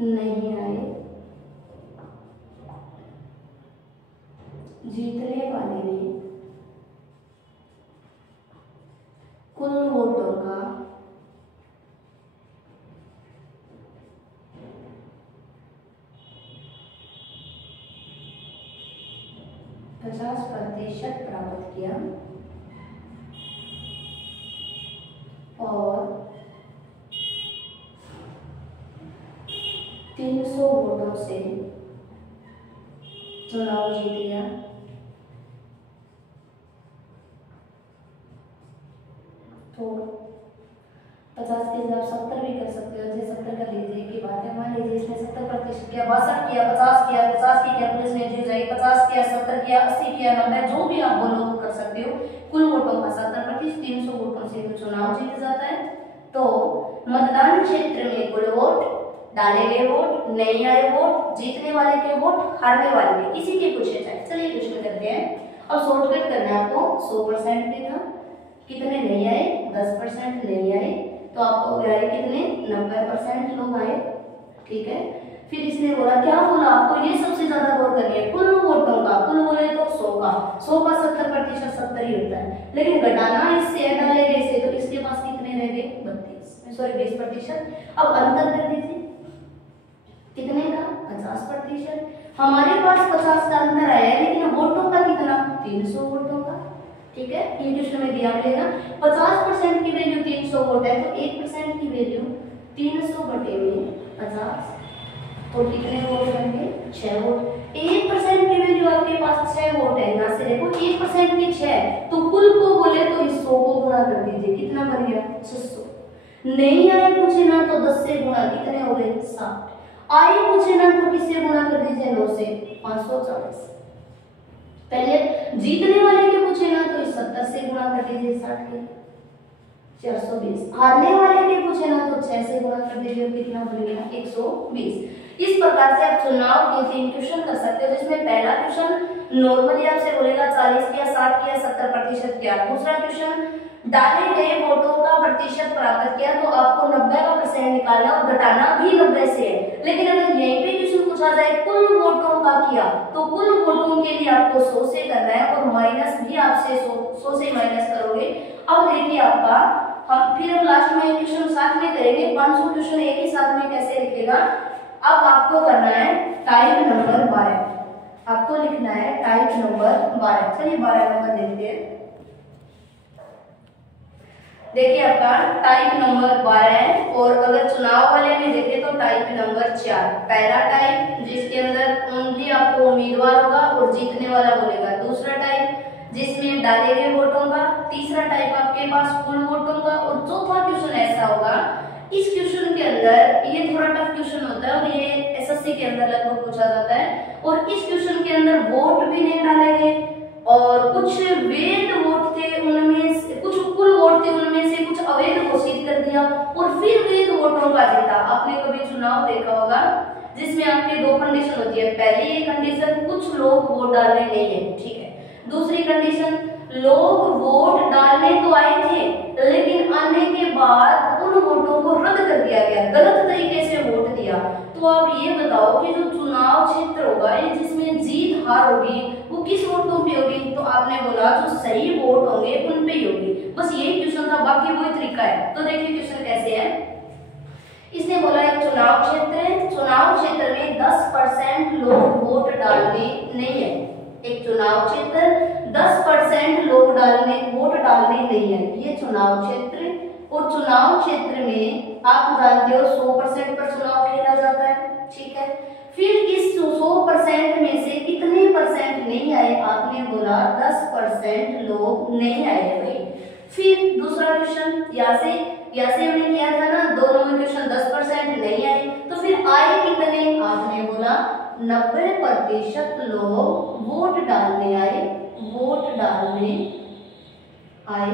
नहीं आए, जीतने वाले ने कुल वोटों का 50% प्राप्त किया और 300 वोटों से चुनाव जीत गया। तो 50 के लिए आप 70 भी कर सकते हो, जैसे 70 कर लीजिए की बात है। मान लीजिए इसने 70% किया, 62 किया, 50 किया, 50 की कैलकुलेशन में जीत जाएगी, 50 किया, 70 किया, 80 किया, 90, जो भी आप बोलो वो कर सकते हो। कुल वोटों का 70%, 300 वोटों से तो चुनाव जीत जाता है। तो मतदान क्षेत्र में कुल वोट, डाले गए वोट, नहीं आए वोट, जीतने वाले के वोट, हारने वाले के, किसी के पूछे जाए। चलिए क्वेश्चन करते हैं। अब शॉर्टकट करना है आपको। 100% पे था, कितने नहीं आए, 10% नहीं आए, तो आपको आए कितने, 90% लोग आए, ठीक है। फिर इसने बोला, क्या बोला आपको, ये सबसे ज्यादा गौर करिए, कुल वोटों का, कुल बोले तो 100 का 70% 70 ही होता है, लेकिन घटाना इससे डाले गए से, तो इसके पास कितने रह गए, 20%। अब अंतर कर दीजिए, कितने का, 50%। हमारे पास 50 का अंतर आया है, लेकिन वोटों का कितना, 300 वोटों का, ठीक है। ये क्वेश्चन में दिया मिलेगा 50% की वैल्यू 300 वोट है, तो 1% की वैल्यू 300 बटे में 50, तो कितने वोट होंगे, 6 वोट। 1% की वैल्यू आपके पास 6 वोट है, यहाँ से देखो 1% की 6, तो कुल को बोले तो इस 100 को गुणा कर दीजिए, कितना बन गया, 600। नहीं आए पूछे ना तो 10 से गुणा, कितने हो गए, 60। आए पूछे ना तो किससे गुणा कर दीजिए, 9 से, 540। पहले जीतने वाले के पूछे ना तो इस 70 से गुणा कर दीजिए, 60 के 420। हारने वाले के पूछे ना तो 6 से गुणा कर दीजिए, कितना बन गया, 120। इस प्रकार से आप चुनाव के 3 क्वेश्चन कर सकते हो, जिसमें पहला क्वेश्चन नॉर्मली आपसे बोलेगा 40 किया, 60 किया, 70% किया। दूसरा क्वेश्चन डाले गए वोटों का प्रतिशत प्राप्त किया, तो आपको 90% निकालना और घटाना भी 90 से है। लेकिन अगर यहीं पे क्वेश्चन पूछा जाए कुल वोटों का किया, तो कुल वोटों के लिए आपको 100 से करना है, और माइनस भी आपसे 100 से माइनस करोगे। अब देखिए आपका, हम फिर लास्ट में क्वेश्चन साथ में करेंगे, 500 क्वेश्चन एक ही साथ में कैसे लिखेगा। अब आपको करना है टाइप नंबर 12, आपको लिखना है टाइप नंबर 12। चलिए 12 नंबर देखते हैं। देखिए आपका टाइप नंबर 12 है, और अगर चुनाव वाले में देखें तो टाइप नंबर 4। पहला टाइप जिसके अंदर ओनली आपको उम्मीदवार होगा और जीतने वाला बोलेगा। दूसरा टाइप जिसमें डाले गए वोटों का। तीसरा टाइप आपके पास कुल वोटों का। और चौथा क्वेश्चन ऐसा होगा, इस क्वेश्चन के अंदर, ये थोड़ा टफ क्वेश्चन होता है और ये एसएससी के अंदर लगभग पूछा जाता है, और इस क्वेश्चन के अंदर वोट भी नहीं डाले गए, और कुछ वैध वोट थे उनमें से, कुछ कुल वोट थे उनमें से कुछ अवैध घोषित कर दिया, और फिर वैध वोटों का जीता। आपने कभी चुनाव देखा होगा जिसमें आपके 2 कंडीशन होती है। पहली ये कंडीशन, कुछ लोग वोट डालने नहीं है, ठीक है। दूसरी कंडीशन, लोग वोट डालने तो आए थे, लेकिन आने के बाद उन वोटों को रद्द कर दिया गया, गलत तरीके से वोट दिया। तो आप ये बताओ कि जो चुनाव क्षेत्र होगा, ये जिसमें जीत हार होगी, वो किस वोटों पे होगी? तो आपने बोला जो सही वोट होंगे उन पे ही होगी। बस यही क्वेश्चन था, बाकी वही तरीका है। तो देखिए क्वेश्चन कैसे है। इसने बोला एक चुनाव क्षेत्र है, चुनाव क्षेत्र में 10% लोग वोट डालने नहीं है। एक चुनाव क्षेत्र 10% लोग वोट डालने नहीं है, ये चुनाव क्षेत्र। और चुनाव क्षेत्र में आप जानते हो 100% पर चुनाव खेला जाता है, ठीक है। फिर इस 100% में से कितने परसेंट नहीं आए? आपने बोला 10% लोग नहीं आए भाई। फिर दूसरा क्वेश्चन यहाँ से हमने किया था ना, दोनों में क्वेश्चन 10% नहीं आए, तो फिर आए कितने, आपने बोला 90% लोग वोट डालने आए, वोट डालने आए।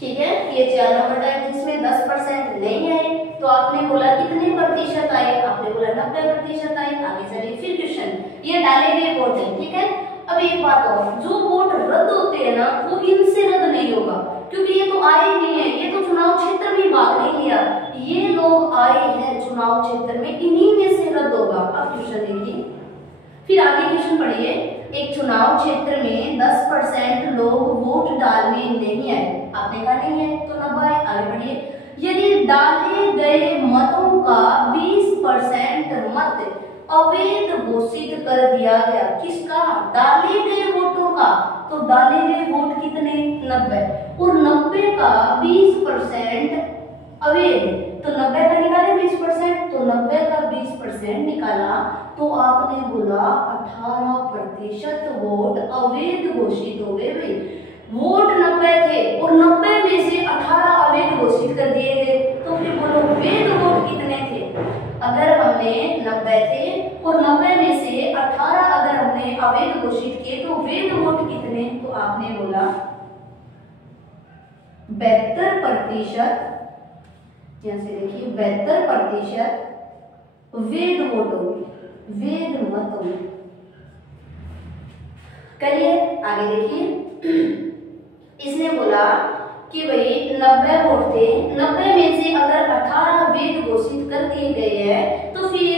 ठीक है, ये 4 नंबर टाइप जिसमें 10% नहीं आए, तो आपने बोला कितने प्रतिशत आए, आपने बोला 90% आए। आगे चलिए फिर क्वेश्चन, ये डाले गए वोट है। ठीक है, अब एक बात और, जो वोट रद्द होते हैं ना वो इनसे रद्द नहीं होगा, क्योंकि ये तो आए नहीं है, ये तो चुनाव क्षेत्र में भाग नहीं लिया, ये लोग आए हैं चुनाव क्षेत्र में, इन्हीं में से रद्द होगा। अब क्वेश्चन देखिए, फिर आगे क्वेश्चन पढ़िए, एक चुनाव क्षेत्र में 10% लोग वोट डालने नहीं आए, आपने कहा नहीं है तो 90 आए। आगे बढ़िए, यदि डाले गए मतों का 20% मत अवैध घोषित कर दिया गया, किसका, डाले गए वोटों का, तो डाले गए वोट कितने, 90, और 90 का 20% अवैध, तो 90 का निकाले 20%, तो 90 का 20% निकाला, तो आपने बोला 18% वोट अवैध घोषित हो गए। वोट 90 थे और 90 में से 18 अवैध घोषित कर दिए गए, तो फिर बोलो वैध वोट कितने थे। अगर हमने 90 थे और 90 में से 18 अगर हमने अवैध घोषित किए, तो वैध वोट कितने, तो आपने बोला 72%, यहाँ से देखिए 72% वैध वोट होंगे, वैध मत होंगे। करिए आगे देखिए, इसने बोला कि भाई 90 वोट थे, 90 में से अगर 18 वैध घोषित कर दिए गए हैं, तो फिर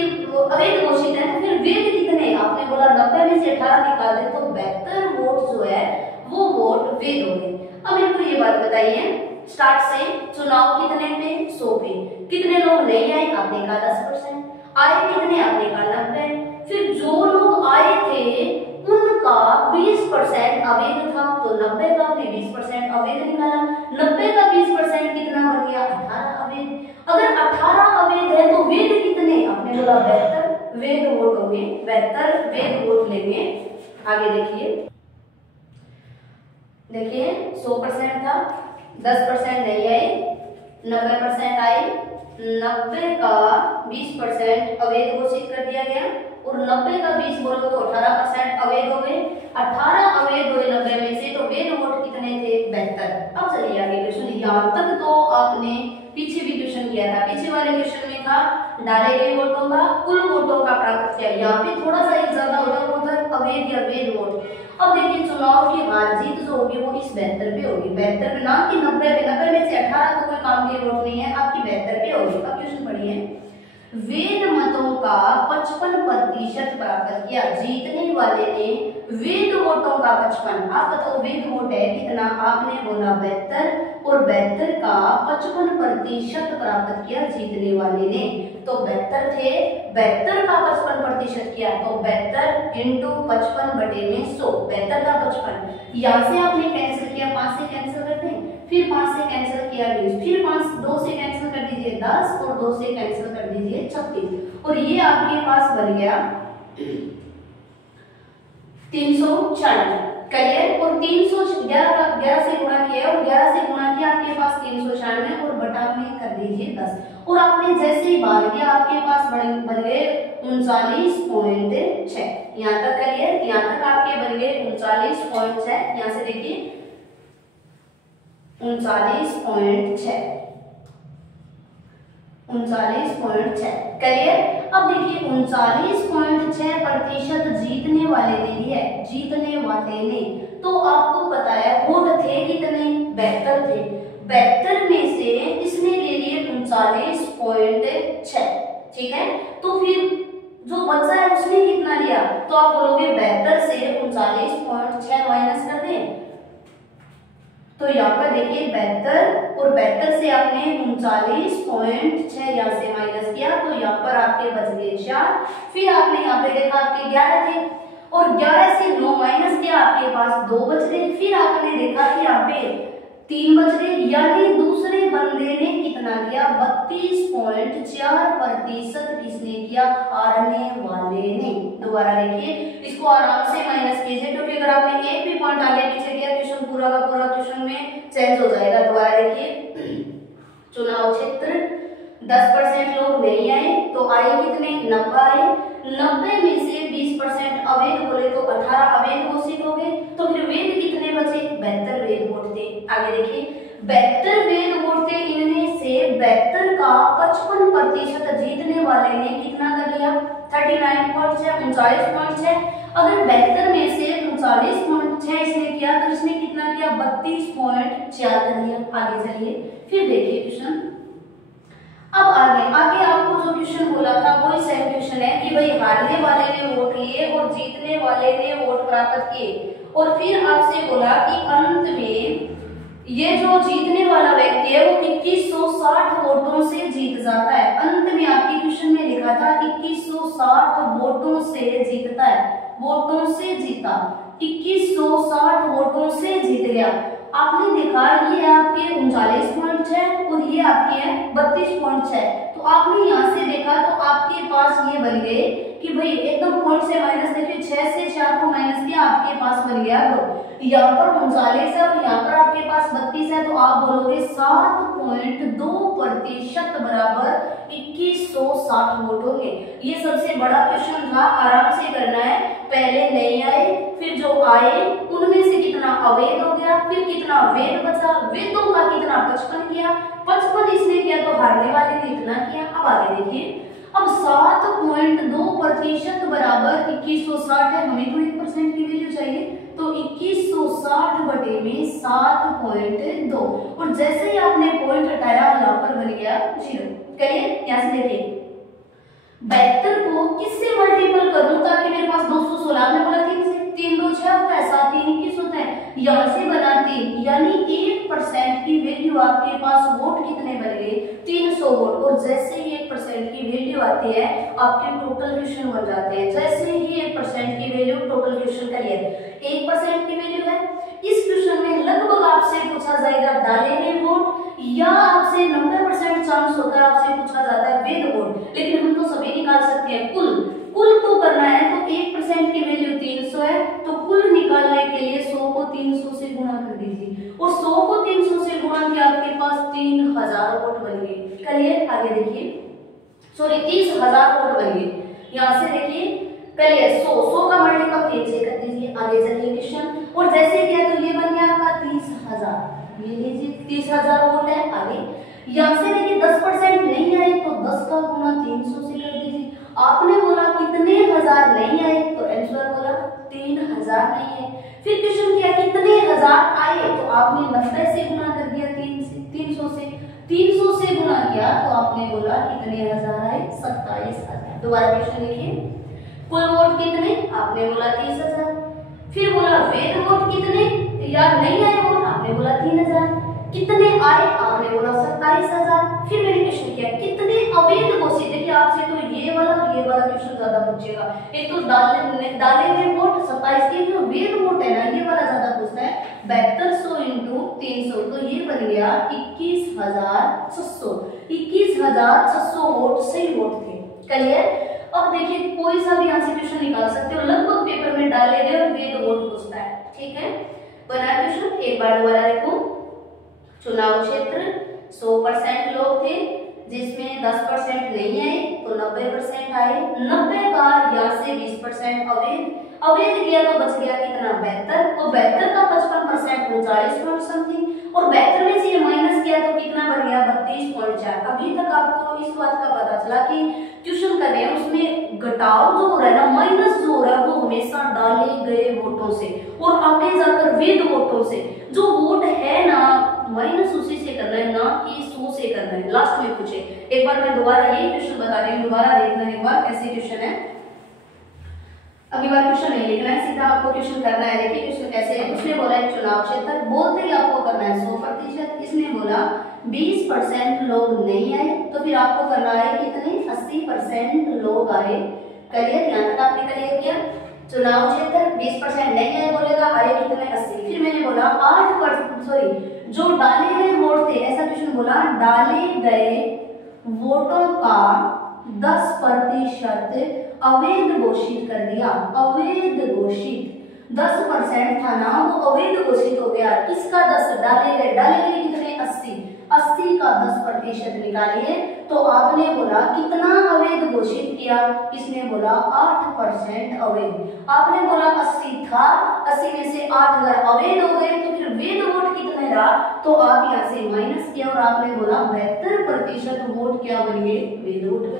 अवैध घोषित है, तो फिर वैध कितने, आपने बोला 90 में से 18 निकाल दे, तो 72 वोट जो है वो वोट वैध हो गए। अब मेरे को ये बात बताइए, स्टार्ट से चुनाव कितने थे, 100 पे, कितने लोग नहीं आए, आपने कहा 10%, आए कितने, आपने कहा 90, फिर जो लोग आए थे उनका 20% अवैध था, तो 90 का आपने 20% अवैध निकाला, 90 का 20% कितना बन गया, 18 अवैध। अगर 18 अवैध है तो वैध कितने, आपने बोला 72 वैध वोट होंगे, 72 वैध वोट लेंगे। आगे देखिए, 100% था, 10% नहीं आए, 90% आए, 90 का 20% अवैध घोषित कर दिया गया, और 90 का 20 बोलो तो 18% अवैध हो गए, 18 अवैध हुए 90 में से, तो वैध वोट कितने थे, 72। अब चलिए आगे क्वेश्चन, यहाँ तक तो आपने पीछे भी क्वेश्चन किया था, पीछे वाले क्वेश्चन में था डाले गए वोटों का कुल वोटों का प्राप्त किया, यहाँ पे थोड़ा सा एक ज्यादा होता है, वो था अवैध या वैध वोट। अब देखिए चुनाव की हार जीत जो होगी वो इस 72 पे होगी, 72 पे ना कि 90 पे, 90 में से 18 तो कोई काम की वोट नहीं है, आपकी 72 पे होगी। अब क्वेश्चन पढ़िए, वैध मतों का 55% प्राप्त किया, जीतने वाले ने वैध वोटों का 55, आप बताओ वैध वोट है कितना, आपने बोला 72, और 72 का 55% प्राप्त किया जीतने वाले ने, तो 72 थे, 72 का 55% किया, तो 72 इंटू 55 बटे में 100, 72 का 55, यहाँ से आपने कैंसिल किया, 5 से कैंसिल करते हैं, फिर 5 से कैंसिल किया 20, फिर 2 से कैंसिल कर दीजिए 10, और 2 से कैंसिल कर दीजिए 36, और ये आपके पास बन गया 396। क्लियर, और 311 से गुणा किया, और 11 से गुणा किया, आपके पास 396, और बटा में कर दीजिए 10, और आपने जैसे ही भाग दिया आपके पास बन गए 39.6। यहाँ तक क्लियर, यहाँ तक आपके बन गए 39.6, यहाँ से देखिए 39.6 क्लियर। अब देखिए 39.6% जीतने वाले ने लिया है, जीतने वाले ने, तो आपको पता है वोट थे कितने, 72 थे, 72 में से इसने ले लिए 39.6, ठीक है, तो फिर जो बचा है उसने कितना लिया, तो आप बोलोगे 72 से 39.6 माइनस कर दें, तो यहाँ पर देखिए 72, और 72 से आपने 39.6 यहाँ से माइनस किया, तो यहाँ पर आपके बच गए 4, फिर आपने यहाँ पे देखा आपके 11 थे, और 11 से 9 माइनस किया, आपके पास 2 बच गए, फिर आपने देखा कि यहाँ पे 3 बच गए, यानी दूसरे बंदे ने कितना किया, 32.4% किसने किया, हारने वाले ने। दोबारा देखिए, इसको आराम से माइनस कीजिए, क्योंकि अगर आपने एक भी पॉइंट आगे पीछे किया क्वेश्चन पूरा का पूरा क्वेश्चन में चेंज हो जाएगा। दोबारा देखिए, चुनाव क्षेत्र 10% लोग नहीं आए तो आए कितने, 90 आए। 90 में से 20% अवैध बोले तो 18 अवैध घोषित हो गए। तो फिर वेद कितने बचे, 72 वेद वोट थे। आगे देखिए, 72 वेद वोट थे, इनमें से 72 का 55% जीतने वाले ने कितना कर लिया, 39.6 अगर 72 में से 39.6 इसने किया तो इसने कितना किया, 32.4 कर लिया। आगे चलिए फिर देखिए क्वेश्चन। अब आगे आपको जो क्वेश्चन बोला था वही सेम क्वेश्चन है कि भाई हारने वाले ने वोट लिए और जीतने वाले ने वोट प्राप्त किए, और फिर आपसे बोला कि अंत में ये जो जीतने वाला व्यक्ति है वो 2160 वोटों से जीत जाता है। अंत में आपके क्वेश्चन में लिखा था 2160 वोटों से जीतता है, वोटों से जीता, 2160 वोटों से जीत गया। आपने देखा ये आपके 39.6 और ये आपके है 32.6। तो आपने यहाँ से देखा तो आपके पास ये बन गए कि भाई एकदम पॉइंट से माइनस, देखिए 6 से 4 को माइनस किया, आपके पास बन गया 2। यहाँ पर 39 है और यहाँ पर आपके पास 32 है, तो आप बोलोगे 7.2% बराबर 2160 वोट होंगे। ये सबसे बड़ा क्वेश्चन था, आराम से करना है। पहले नहीं आए, फिर जो आए उनमें से कितना अवैध हो गया, फिर कितना वेद बचा, वेदों का कितना 55 किया, 55 इसने किया तो हारने वाले ने इतना किया। अब आगे देखिए, अब 7.2% बराबर 2160 है, हमें तो 1% की वैल्यू चाहिए, तो 2160 बटे में 7.2, और जैसे ही आपने पॉइंट हटाया यहाँ पर बन गया 0। करिए यहाँ से देखिए, 72 को किससे मल्टीपल करूं ताकि मेरे पास 216, आपने बोला 3 से, 3 2 6 होता है, 7 3 21 होता है, यहाँ से बना 3, यानी 1% की वैल्यू आपके पास वोट कितने बन गए, 300 वोट। और जैसे ही 1% की वैल्यू आती है आपके टोटल क्वेश्चन बन जाते हैं। जैसे ही 1% की वैल्यू, टोटल क्वेश्चन करिए, 1% की वैल्यू है। इस क्वेश्चन में लगभग आपसे पूछा जाएगा डाले हुए वोट, या आपसे 90% चांस होता है आपसे पूछा जाता है वेद वोट, लेकिन हम तो सभी निकाल सकते हैं। कुल तो करना है, तो 1% की वैल्यू 300 है, तो कुल निकालने के लिए 100 को 300 से गुणा कर दीजिए, और 100 को 300 से गुणा किया, आपके पास 3000 वोट बन गए। करिए आगे देखिए, सॉरी 30,000 वोट बन गए। यहाँ से देखिए करिए 100 का मल्टीपल 3 से कर दीजिए। आगे चलिए क्वेश्चन, और जैसे किया तो ये बन गया आपका 30,000, ये लीजिए 30,000 वोट है। आगे यहाँ से देखिए 10% नहीं आए तो 10 का गुना 300 से कर दीजिए। आपने बोला कितने हजार नहीं आए, तो आंसर बोला 3000 नहीं है। फिर क्वेश्चन किया कितने हजार आए, तो आपने 90 से गुना कर दिया 300 से, 300 से गुना किया तो आपने बोला कितने हजार आए, 27,000। दोबारा क्वेश्चन लिखिए, कुल वोट कितने, आपने बोला 30,000। फिर बोला वेद वोट कितने, या नहीं आए वोट, आपने बोला 3000। कितने आए, आपने बोला 27,000। फिर मैंने क्वेश्चन किया कितने अवैध घोषित, देखिए आपसे तो ये वाला क्वेश्चन ज्यादा पूछेगा। एक तो डाले हुए वोट 27 के, जो वेद वोट है ना ये वाला ज्यादा पूछता है। 7200 इंटू 300, तो ये बन गया 21,600। 21,600 वोट सही वोट थे। क्लियर। अब देखिए कोई सा भी यहाँ से क्वेश्चन निकाल सकते हो, लगभग पेपर में डाले गए और वेद वोट पूछता है। ठीक है, बना क्वेश्चन एक बार दोबारा देखो। चुनाव क्षेत्र 100% लोग थे, जिसमें 10% नहीं आए तो 90% आए। 90 का यहाँ से 20% अवैध किया तो बच गया कितना, 72, और 72 का 55% 39 समथिंग, और 72 में से ये माइनस किया तो कितना बन गया, 32.4। अभी तक आपको इस बात का पता चला कि ट्यूशन कर रहे हैं उसमें घटाव जो हो रहा है ना, माइनस जो हो रहा है वो हमेशा डाले गए वोटों से, और आगे जाकर वेद वोटों से। जो वोट है ना माइनस उसी से करना है, ना कि 100 से करना है। लास्ट में पूछे, एक बार मैं दोबारा यही क्वेश्चन बता रही हूँ, दोबारा देखना एक बार कैसे क्वेश्चन है। अगली बार क्वेश्चन नहीं लिखना है, सीधा आपको क्वेश्चन करना है। देखिए क्वेश्चन कैसे है। उसने बोला है चुनाव क्षेत्र, बोलते ही आपको करना है 100%। इसने बोला 20% लोग नहीं आए, तो फिर आपको करना है कितने, 80% लोग आए। क्लियर, यहाँ तक आपने क्लियर किया। चुनाव क्षेत्र 20% नहीं आए, बोलेगा आए कितने, 80। फिर मैंने बोला 8%, सॉरी जो डाले गए वोट थे, ऐसा क्वेश्चन बोला डाले गए वोटों का 10% अवैध घोषित कर दिया। अवैध घोषित 10% था ना वो अवैध घोषित हो गया। किसका 10 डाले गए कितने 80 का 10% निकालिए। तो आपने बोला कितना अवैध घोषित किया, इसने बोला 8% अवैध। आपने बोला 80 था, 80 में से 8 अगर अवैध हो गए तो फिर वैध वोट कितने रहा, तो आप यहाँ से माइनस किया और आपने बोला 72% वोट क्या बन गए, वैध वोट बन गए।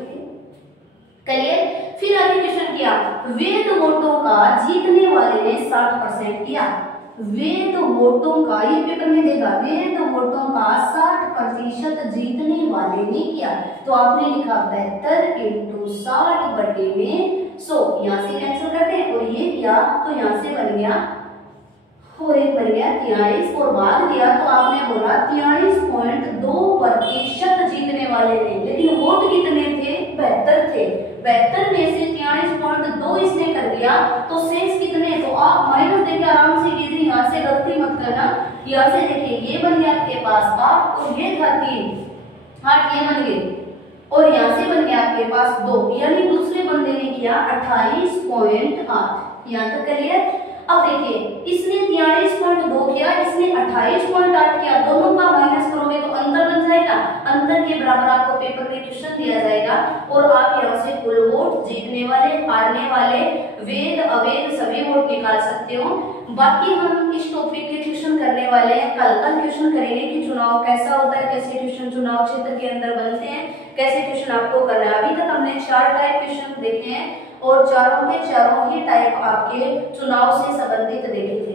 क्लियर। फिर आगे क्वेश्चन किया, वैध वोटों का जीतने वाले ने 60% किया। वैध वोटों का, ये पेपर में देगा, वैध वोटों का 60% जीतने वाले ने किया। तो आपने लिखा 72 × 60 बटे में 100। यहाँ से कैंसिल करते हैं और ये किया तो यहाँ से बन गया और एक बन गया 43 और भाग दिया तो आपने बोला 43.2% जीतने वाले ने। लेकिन वोट कितने थे, 72 थे। 72 में से 43.2 इसने कर दिया तो शेष कितने, तो आप माइनस देखिए आराम से कीजिए, यहाँ से गलती मत करना। यहाँ से देखिए ये बन गया आपके पास 8 और ये था 3, 8 ये बन गए और यहाँ से बन गया आपके पास 2, यानी दूसरे बंदे ने किया 28.8। यहाँ तक क्लियर। अब देखिए इसने 43.2 किया, इसने 28.8 किया, दोनों का माइनस करोगे तो अंतर बन जाएगा। अंतर के बराबर आपको पेपर में क्वेश्चन दिया जाएगा और आप यहाँ से कुल वोट, जीतने वाले, हारने वाले, वैध अवैध सभी वोट निकाल सकते हो। बाकी हम इस टॉपिक के क्वेश्चन करने वाले हैं, कल क्वेश्चन करेंगे कि चुनाव कैसा होता है, कैसे क्वेश्चन चुनाव क्षेत्र के अंदर बनते हैं, कैसे क्वेश्चन आपको करना है। अभी तक हमने 4 टाइप क्वेश्चन देखे हैं और चारों के चारों ही टाइप आपके चुनाव से संबंधित देखे थे।